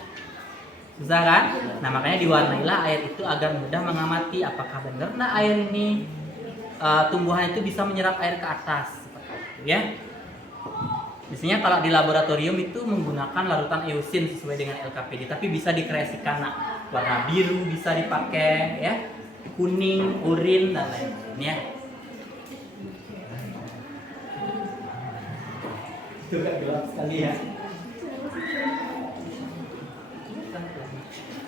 Susah kan? Nah, makanya diwarnailah air itu agar mudah mengamati apakah benar nah air ini tumbuhan itu bisa menyerap air ke atas seperti itu ya. Biasanya kalau di laboratorium itu menggunakan larutan eusin sesuai dengan LKPD, tapi bisa dikreasikan. Nah, warna biru bisa dipakai ya, kuning, urin dan lain-lain ya. Itu kan gelap sekali ya.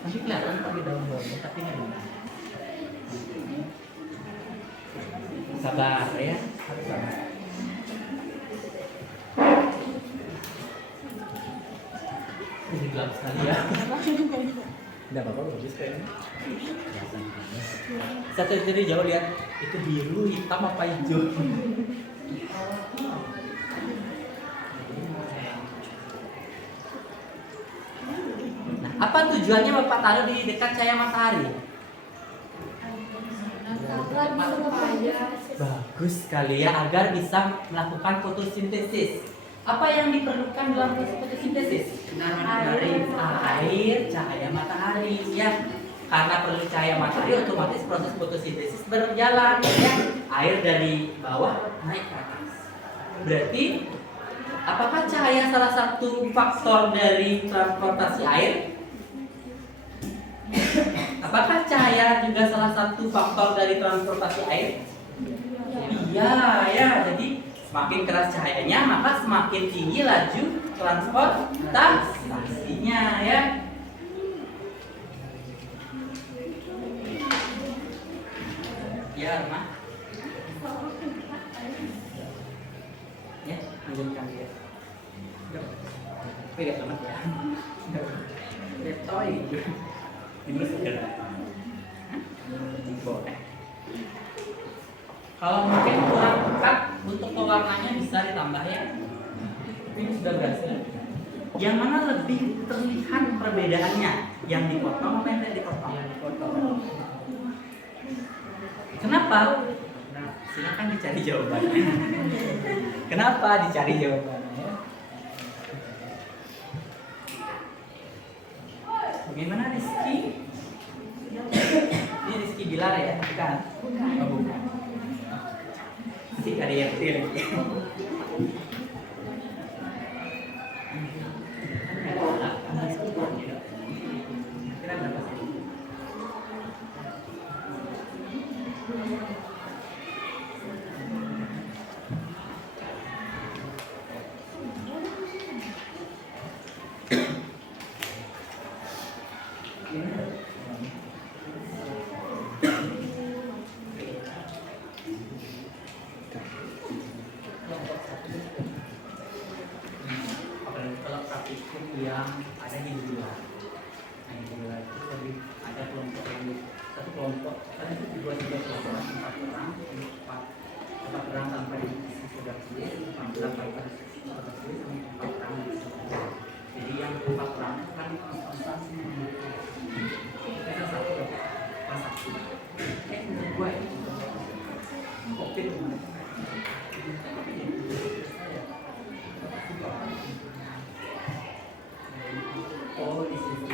Nanti kelihatan pakai daun-daunnya, tapi nggak ada. Sabar ya, harus sabar. Ini gelap sekali ya. Tidak apa-apa, bagus kayaknya. Satu dari jauh lihat, itu biru, hitam apa hijau? Apa tujuannya Bapak taruh di dekat cahaya matahari? Bagus sekali ya, agar bisa melakukan fotosintesis. Apa yang diperlukan dalam proses fotosintesis? Air, cahaya matahari ya. Karena perlu cahaya matahari, otomatis proses fotosintesis berjalan ya. Air dari bawah naik ke atas. Berarti apakah cahaya salah satu faktor dari transportasi air? Apakah cahaya juga salah satu faktor dari transportasi air? Iya, ya. Jadi semakin keras cahayanya, maka semakin tinggi laju transportasinya, ya. Ya, Arma. Ya, menurunkan dia. Pegang banget ya. Letoy. Ini segera. Boleh. Kalau mungkin kurang pekat untuk pewarnanya bisa ditambah ya. Ini sudah berhasil. Yang mana lebih terlihat perbedaannya? Yang dipotong apa yang tidak dipotong? Yang dipotong. Kenapa? Nah, silakan dicari jawabannya. Kenapa dicari jawabannya? Bagaimana Rizky? Ini Rizky Bilar ya, bukan? Oh, bukan. Si Karyatil. Kira berapa sih? ada yang di luar. Nah, yang di luar itu lebih ada kelompok yang satu kelompok kan itu dua tiga kelompok 4 orang sampai di sisi sebelah kiri, 4 sampai pada sisi sebelah kiri sama 4 orang di sisi sebelah. Jadi yang 4 orang itu kan konsentrasi kita satu dapat pas 1 menurut gue covid oh di sisi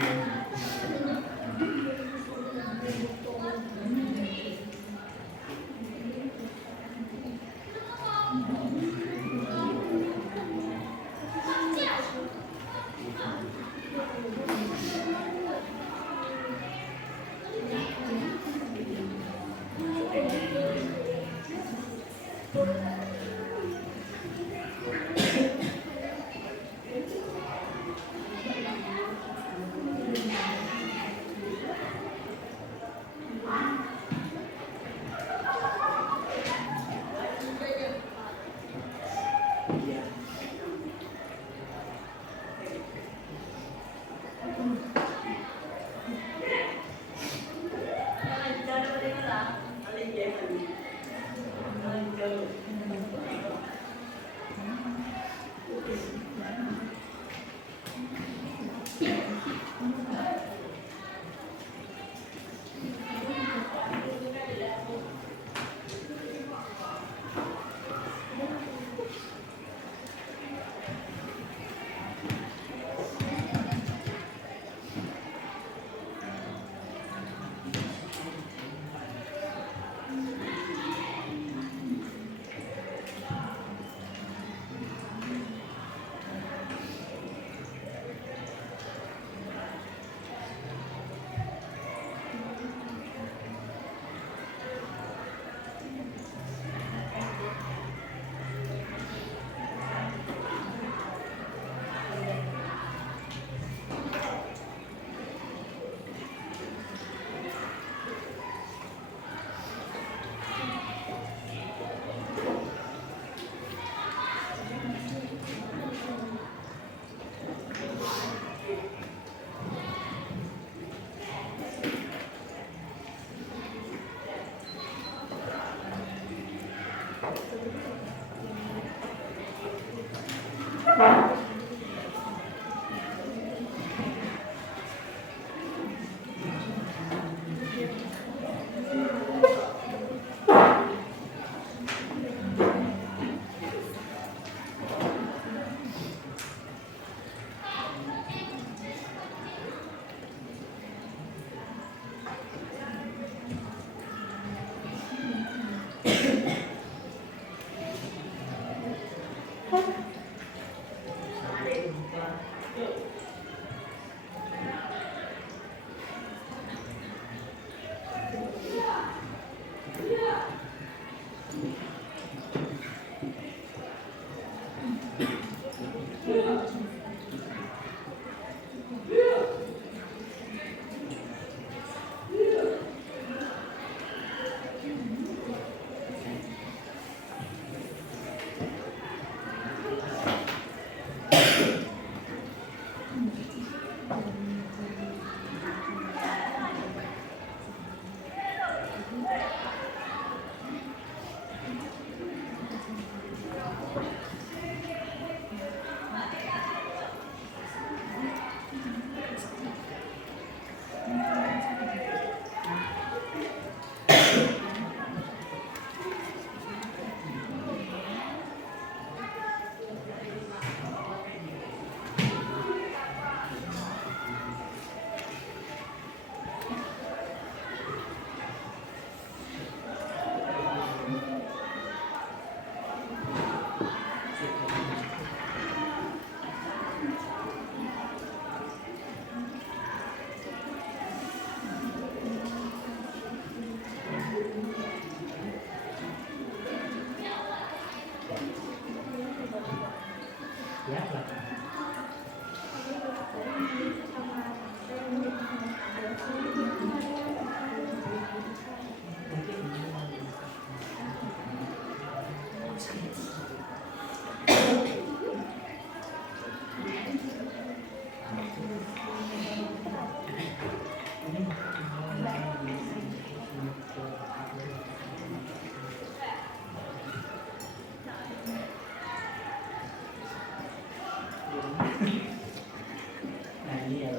ini ya.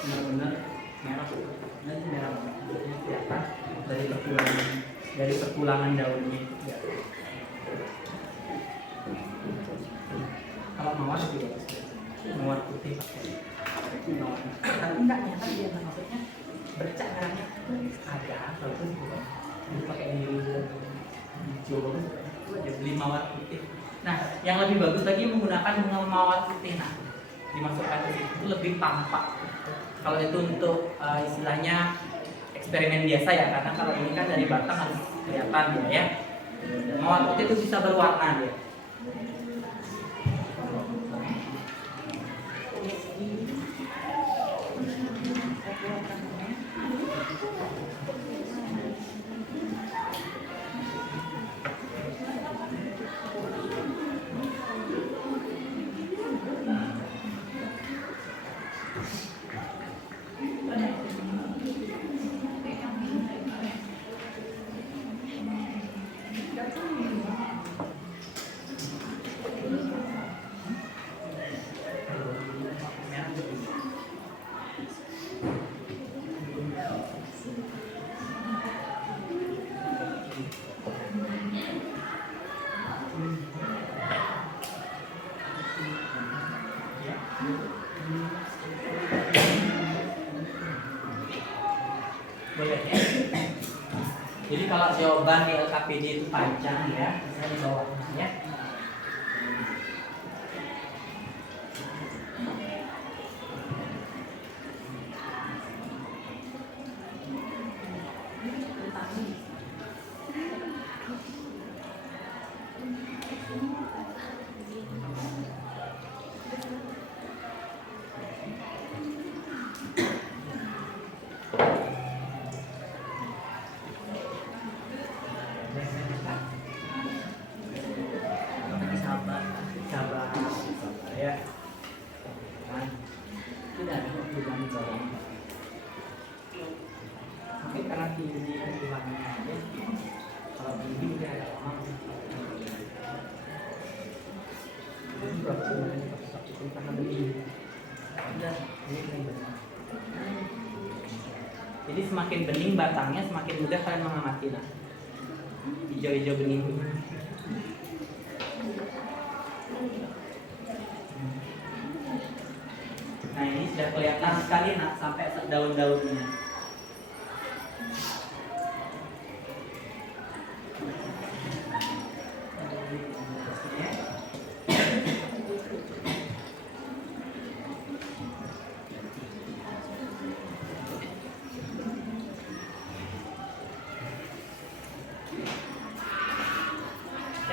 Benar-benar merah. Ini merah banget. Kelihatan dari perkulangan daunnya. Ya. Kalau mawar juga bagus. Mawar putih pakai. Tapi enggak nyata dia maksudnya bercak merahnya ada walaupun juga pakai yang hijau bagus. Dia beli mawar putih. Nah, yang lebih bagus lagi menggunakan bunga mawar putih. Nah, dimasukkan ke situ itu lebih tampak. Kalau itu untuk istilahnya eksperimen biasa ya, karena kalau ini kan dari batang harus kelihatan ya. Dan mawar putih itu bisa berwarna dia. Boleh ya? Jadi kalau jawaban di LKPD itu panjang ya, bisa di bawahnya ya. Mungkin karena tinggi kehilangannya aja. Kalau tinggi mungkin agak lama. Ini berapa sebenarnya itu karena begini. Udah, ini bening. Jadi semakin bening batangnya, semakin mudah kalian mengamati lah. Hijau-hijau bening. Nah ini sudah kelihatan sekali nak sampai daun-daunnya.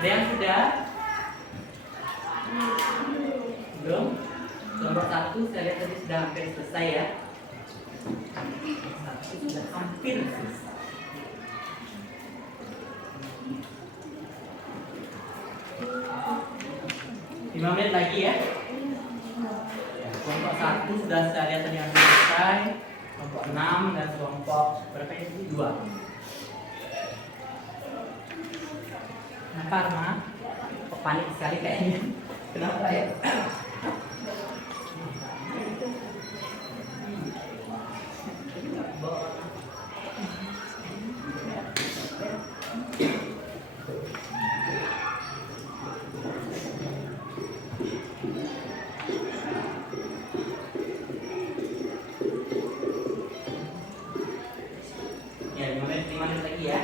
Ada yang sudah? Belum? Nomor 1 saya lihat tadi sudah hampir selesai ya. 1 sudah hampir selesai. Lima menit lagi ya. Kelompok 1 sudah saya lihat tadi hampir selesai. Kelompok 6 dan kelompok berapa ini? 2. Kenapa Arma? Kok panik sekali kayaknya? Kenapa ya? Ya, 5 menit lagi ya.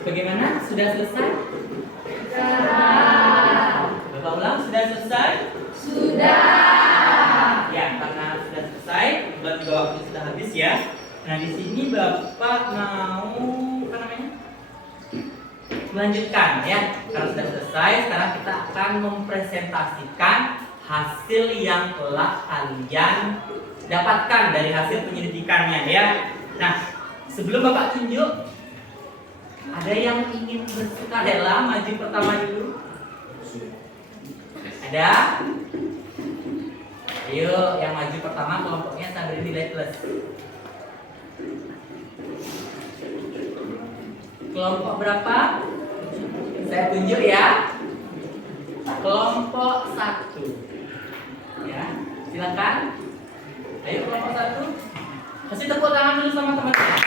Bagaimana? Sudah selesai? Sudah. Bapak ulang, sudah selesai? Sudah. Ya, karena sudah selesai, kebetulan juga waktu sudah habis ya. Nah, di sini Bapak mau apa namanya? Melanjutkan ya. Karena sudah selesai, sekarang kita akan mempresentasikan hasil yang telah kalian dapatkan dari hasil penyelidikannya ya. Nah, sebelum Bapak tunjuk, ada yang ingin bersukarela maju pertama dulu? Ada? Ayo, yang maju pertama kelompoknya saya beri nilai plus. Kelompok berapa? Saya tunjuk ya. Kelompok 1. Ya, silakan. Ayo kelompok 1. Kasih tepuk tangan dulu sama teman-teman.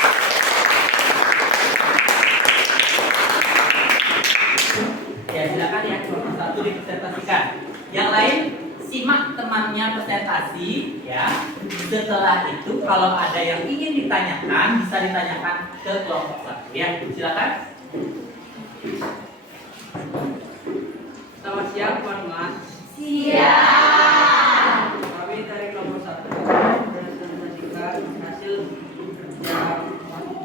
Ya, silakan ya, kelompok 1 dipresentasikan. Yang lain simak temannya presentasi ya. Setelah itu kalau ada yang ingin ditanyakan bisa ditanyakan ke kelompok 1 ya. Silakan. Selamat siang, teman-teman. Siap. Kami dari kelompok 1 presentasikan hasil kerja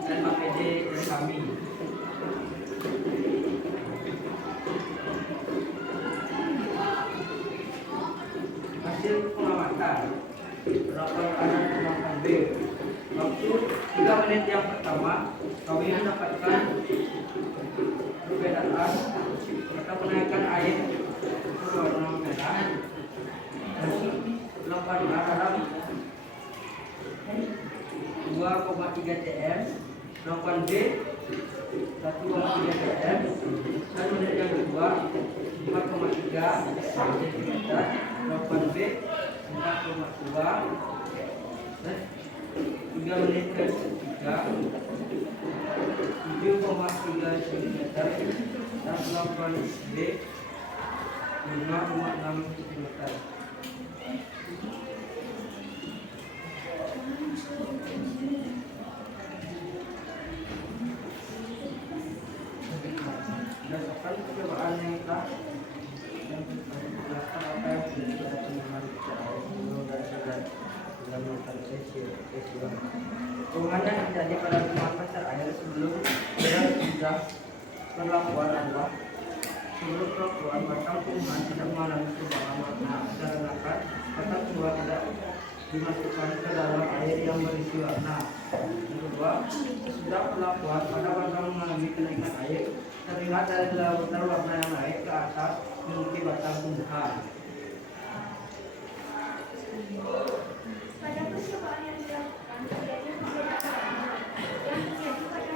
LKPD dari kami. Hasil pengamatan rapor anak pengamatan B. Waktu 3 menit yang pertama kami mendapatkan perbedaan atau kenaikan air berwarna merah dari 8 garam 2,3 cm, melakukan B 1,3 cm, dan menit yang kedua 4,3 cm, melakukan B 4,2, dan 3 menit ketiga 7,3 cm, dan melakukan B 5,6 cm. Berdasarkan percobaan yang telah dijelaskan apa yang sudah teman-teman dalam melakukan sesi hubungan yang terjadi pada teman pasar air sebelum sudah perlakuan adalah sebelum perlakuan batang tumbuhan tidak mengalami perubahan warna dikarenakan batang tumbuhan tidak dimasukkan ke dalam air yang berisi warna. Yang kedua, sesudah perlakuan pada batang mengalami kenaikan air terlihat dari lautan warna yang naik ke atas mengikuti batang tumbuhan. Pada percobaan yang dilakukan, terjadi perbedaan warna yang terjadi pada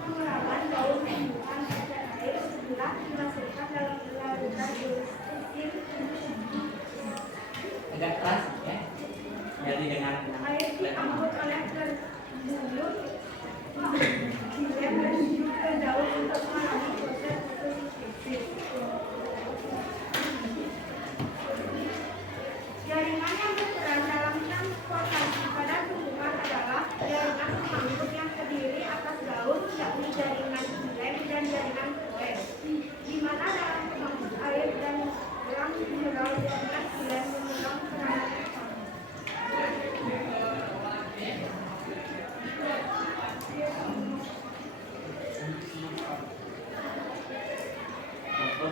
pengolahan daun tumbuhan pada air setelah dimasukkan dalam larutan sistem Agak keras ya. Jadi dengan air diangkut oleh terbulut kemudian menuju ke daun untuk mengalami proses fotosintesis. Jaringan yang berperan dalam transportasi pada tumbuhan adalah jaringan pemangkut yang terdiri atas daun, yakni jaringan xilem dan jaringan floem, di mana dalam pemangkut air dan dalam mineral jaringan xilem memegang peranan utama.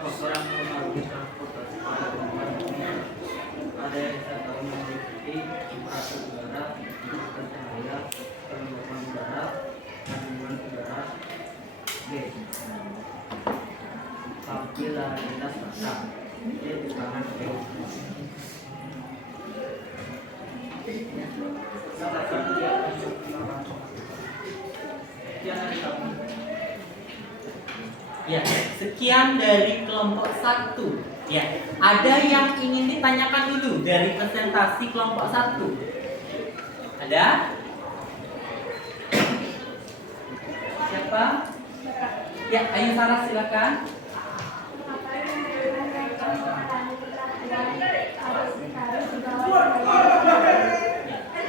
Faktor yang mempengaruhi transportasi pada tumbuhan ini ada yang bisa tahu meliputi temperatur udara, intensitas cahaya, kelembapan udara, kandungan udara. B. solidaritas massa. Yaitu tangan Ya, sekian dari kelompok 1. Ya, ada yang ingin ditanyakan dulu dari presentasi kelompok 1? Ada? Siapa? Ya, Ayu Sarah silakan.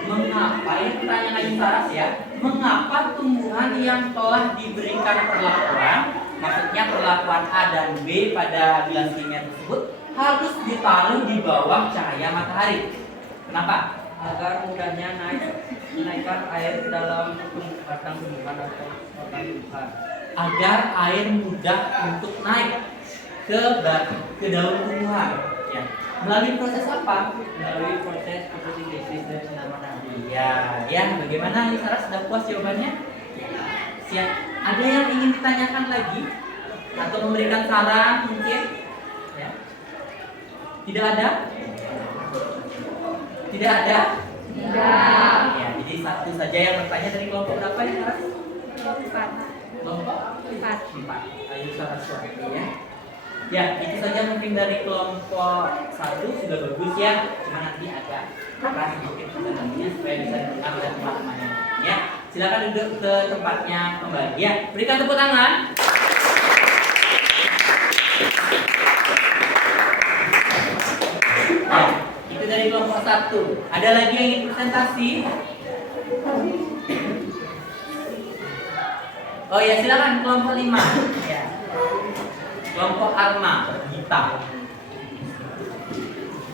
Mengapa, ini pertanyaan Ayu Saras ya, mengapa tumbuhan yang telah diberikan perlakuan, maksudnya perlakuan A dan B pada gelas kimia tersebut, harus ditaruh di bawah cahaya matahari? Kenapa? agar mudahnya menaikkan air ke dalam batang tumbuhan atau batang tumbuhan. Agar air mudah untuk naik ke daun tumbuhan. Ya. Melalui proses apa? Melalui proses fotosintesis dan sinar matahari. Iya, ya. Bagaimana Ayu Saras, sudah puas jawabannya? Siap. Ada yang ingin ditanyakan lagi atau memberikan saran mungkin? Ya. Tidak ada? Tidak ada? Tidak. Ya, jadi satu saja yang bertanya dari kelompok berapa nih, Saras? Kelompok 4. Ayu Saraswati ya. Ya, itu saja mungkin dari kelompok 1 sudah bagus ya. Cuma nanti agak keras mungkin presentasinya supaya bisa didengar oleh teman-teman ya. Silakan duduk ke tempatnya kembali ya. Berikan tepuk tangan. Ya, itu dari kelompok 1. Ada lagi yang ingin presentasi? Oh ya, silakan kelompok 5. Ya. Kelompok Arma Gita.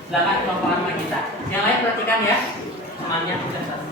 Silakan kelompok Arma Gita. Yang lain perhatikan ya. Temannya presentasi.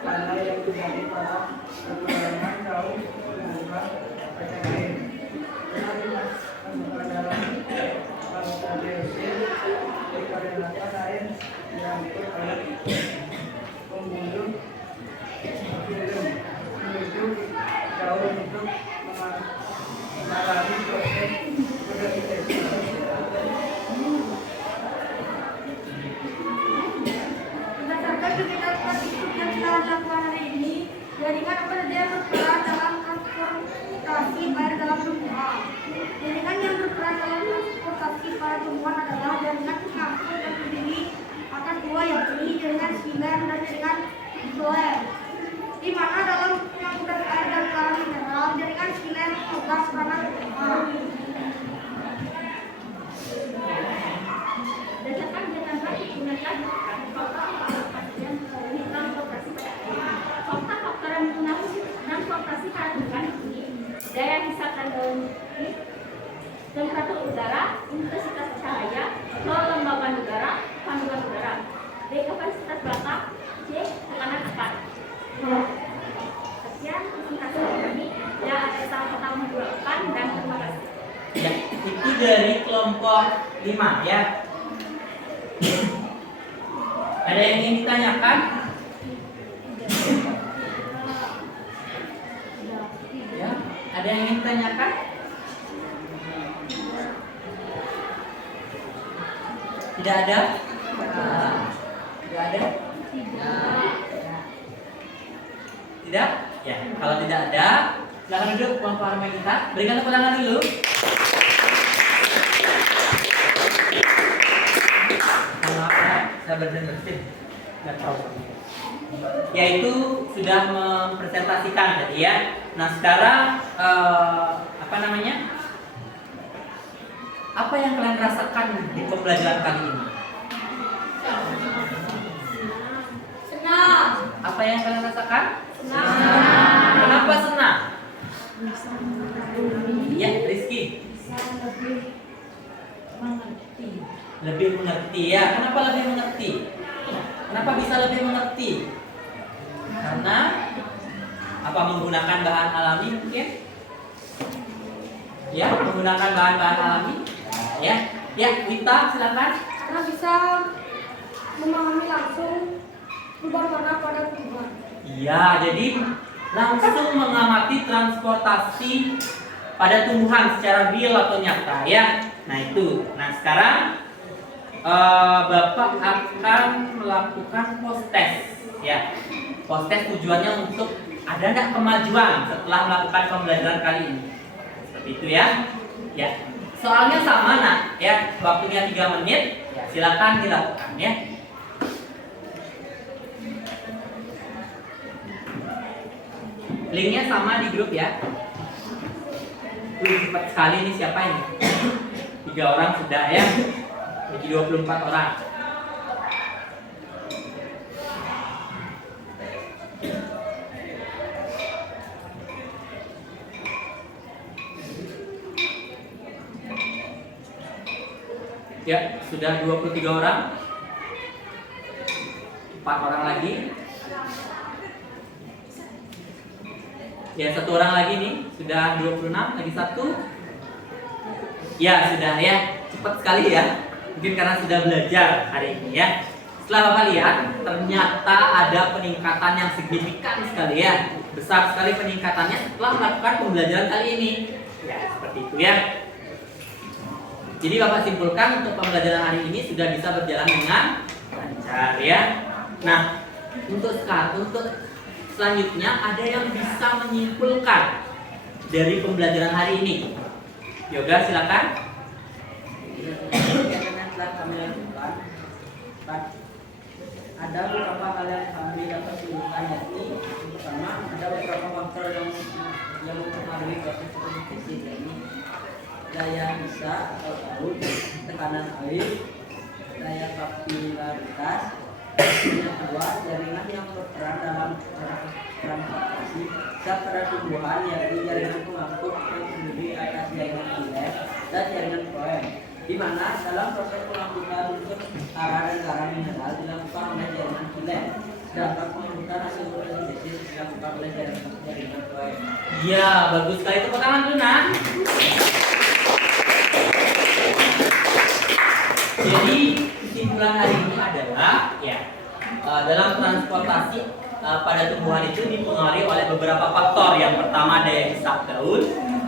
Karena yang terjadi pada perkembangan daun tumbuhan tahu untuk mengalami proses proses. Berdasarkan kegiatan yang telah dilakukan hari ini, jaringan bekerja berperan dalam transportasi air dalam tumbuhan. Jaringan yang berperan dalam transportasi pada tumbuhan adalah jaringan pengangkut dan terdiri atas dua, yakni jaringan silen dan jaringan floem. Di mana dalam pengangkutan air dan garam mineral, jaringan silen memegang peranan utama. Berdasarkan data digunakan faktor yang menggunakan transportasi pada tumbuhan ini: daya hisap daun ini, temperatur udara, intensitas cahaya, kelembaban udara, kandungan udara, D kapasitas batak, C tekanan tekan. Sekian presentasi ini. Ya, ada salah menjualkan dan terima kasih. Ya, itu dari kelompok 5 ya. Ada yang ingin ditanyakan? Ya, ada yang ingin ditanyakan? Tidak ada? Tidak ada? Tidak? Ya, kalau tidak ada, silakan duduk kelompok ramai kita. Berikan tepuk tangan dulu. Maaf ya, saya bersin. Nggak tahu. Yaitu sudah mempresentasikan tadi ya. Nah sekarang apa namanya? Apa yang kalian rasakan di pembelajaran kali ini? Senang. Apa yang kalian rasakan? Senang. Kenapa senang? Ya, Rizky. Lebih mengerti ya. Kenapa lebih mengerti? Kenapa bisa lebih mengerti? Karena apa, menggunakan bahan alami mungkin? Ya, menggunakan bahan-bahan alami. Ya, ya, Wita silakan. Karena bisa memahami langsung perubahan warna pada tumbuhan. Iya, jadi langsung mengamati transportasi pada tumbuhan secara real atau nyata ya. Nah itu. Nah sekarang Bapak akan melakukan post test ya. Post test tujuannya untuk ada nggak kemajuan setelah melakukan pembelajaran kali ini. Seperti itu ya. Ya. Soalnya sama nak ya. Waktunya 3 menit. Ya, silakan dilakukan ya. Linknya sama di grup ya. Cepat sekali ini, siapa ini? 3 orang sudah ya. Jadi 24 orang. Ya, sudah 23 orang. 4 orang lagi. Ya, 1 orang lagi nih, sudah 26, lagi 1. Ya, sudah ya. Cepat sekali ya. Mungkin karena sudah belajar hari ini ya. Setelah Bapak lihat, ternyata ada peningkatan yang signifikan sekali ya. Besar sekali peningkatannya setelah melakukan pembelajaran kali ini. Ya, seperti itu ya. Jadi Bapak simpulkan untuk pembelajaran hari ini sudah bisa berjalan dengan lancar ya. Nah, untuk selanjutnya ada yang bisa menyimpulkan dari pembelajaran hari ini. Yoga silakan. Yang telah kami lakukan, ada beberapa hal yang kami dapat simpulkan, yakni pertama ada beberapa faktor yang mempengaruhi proses produksi, yakni daya bisa atau arus, tekanan air, daya kapilaritas. Yang kedua, jaringan yang berperan dalam transportasi zat pada tumbuhan, yakni jaringan pengangkut yang terdiri atas jaringan silen dan jaringan floem, di mana dalam proses pengangkutan unsur hara dan garam mineral dilakukan oleh jaringan silen, sedangkan pengangkutan hasil fotosintesis dilakukan oleh jaringan floem. Iya, bagus sekali, tepuk tangan dulu nak. Jadi kesimpulan hari ini adalah ya, dalam transportasi pada tumbuhan itu dipengaruhi oleh beberapa faktor. Yang pertama daya hisap daun,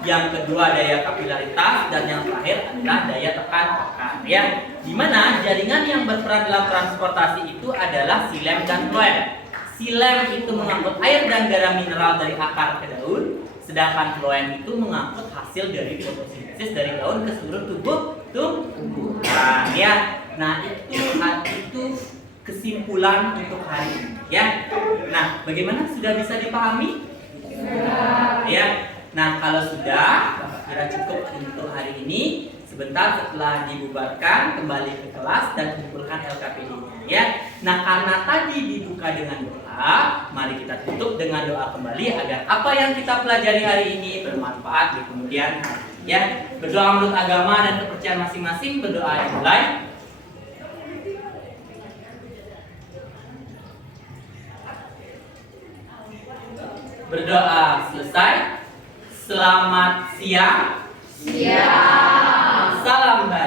yang kedua daya kapilaritas, dan yang terakhir adalah daya tekan akar. Ya, dimana jaringan yang berperan dalam transportasi itu adalah xilem dan floem. Xilem itu mengangkut air dan garam mineral dari akar ke daun, sedangkan floem itu mengangkut hasil dari fotosintesis dari daun ke seluruh tumbuhan. Ya, nah itu kesimpulan untuk hari ini. Ya, nah bagaimana, sudah bisa dipahami? Ya, nah kalau sudah, kira cukup untuk hari ini. Sebentar setelah dibubarkan, kembali ke kelas dan kumpulkan LKPD-nya. Ya, nah karena tadi dibuka dengan doa, mari kita tutup dengan doa kembali agar apa yang kita pelajari hari ini bermanfaat di kemudian hari. Ya, berdoa menurut agama dan kepercayaan masing-masing. Berdoa yang mulai. Berdoa selesai. Selamat siang. Salam baik.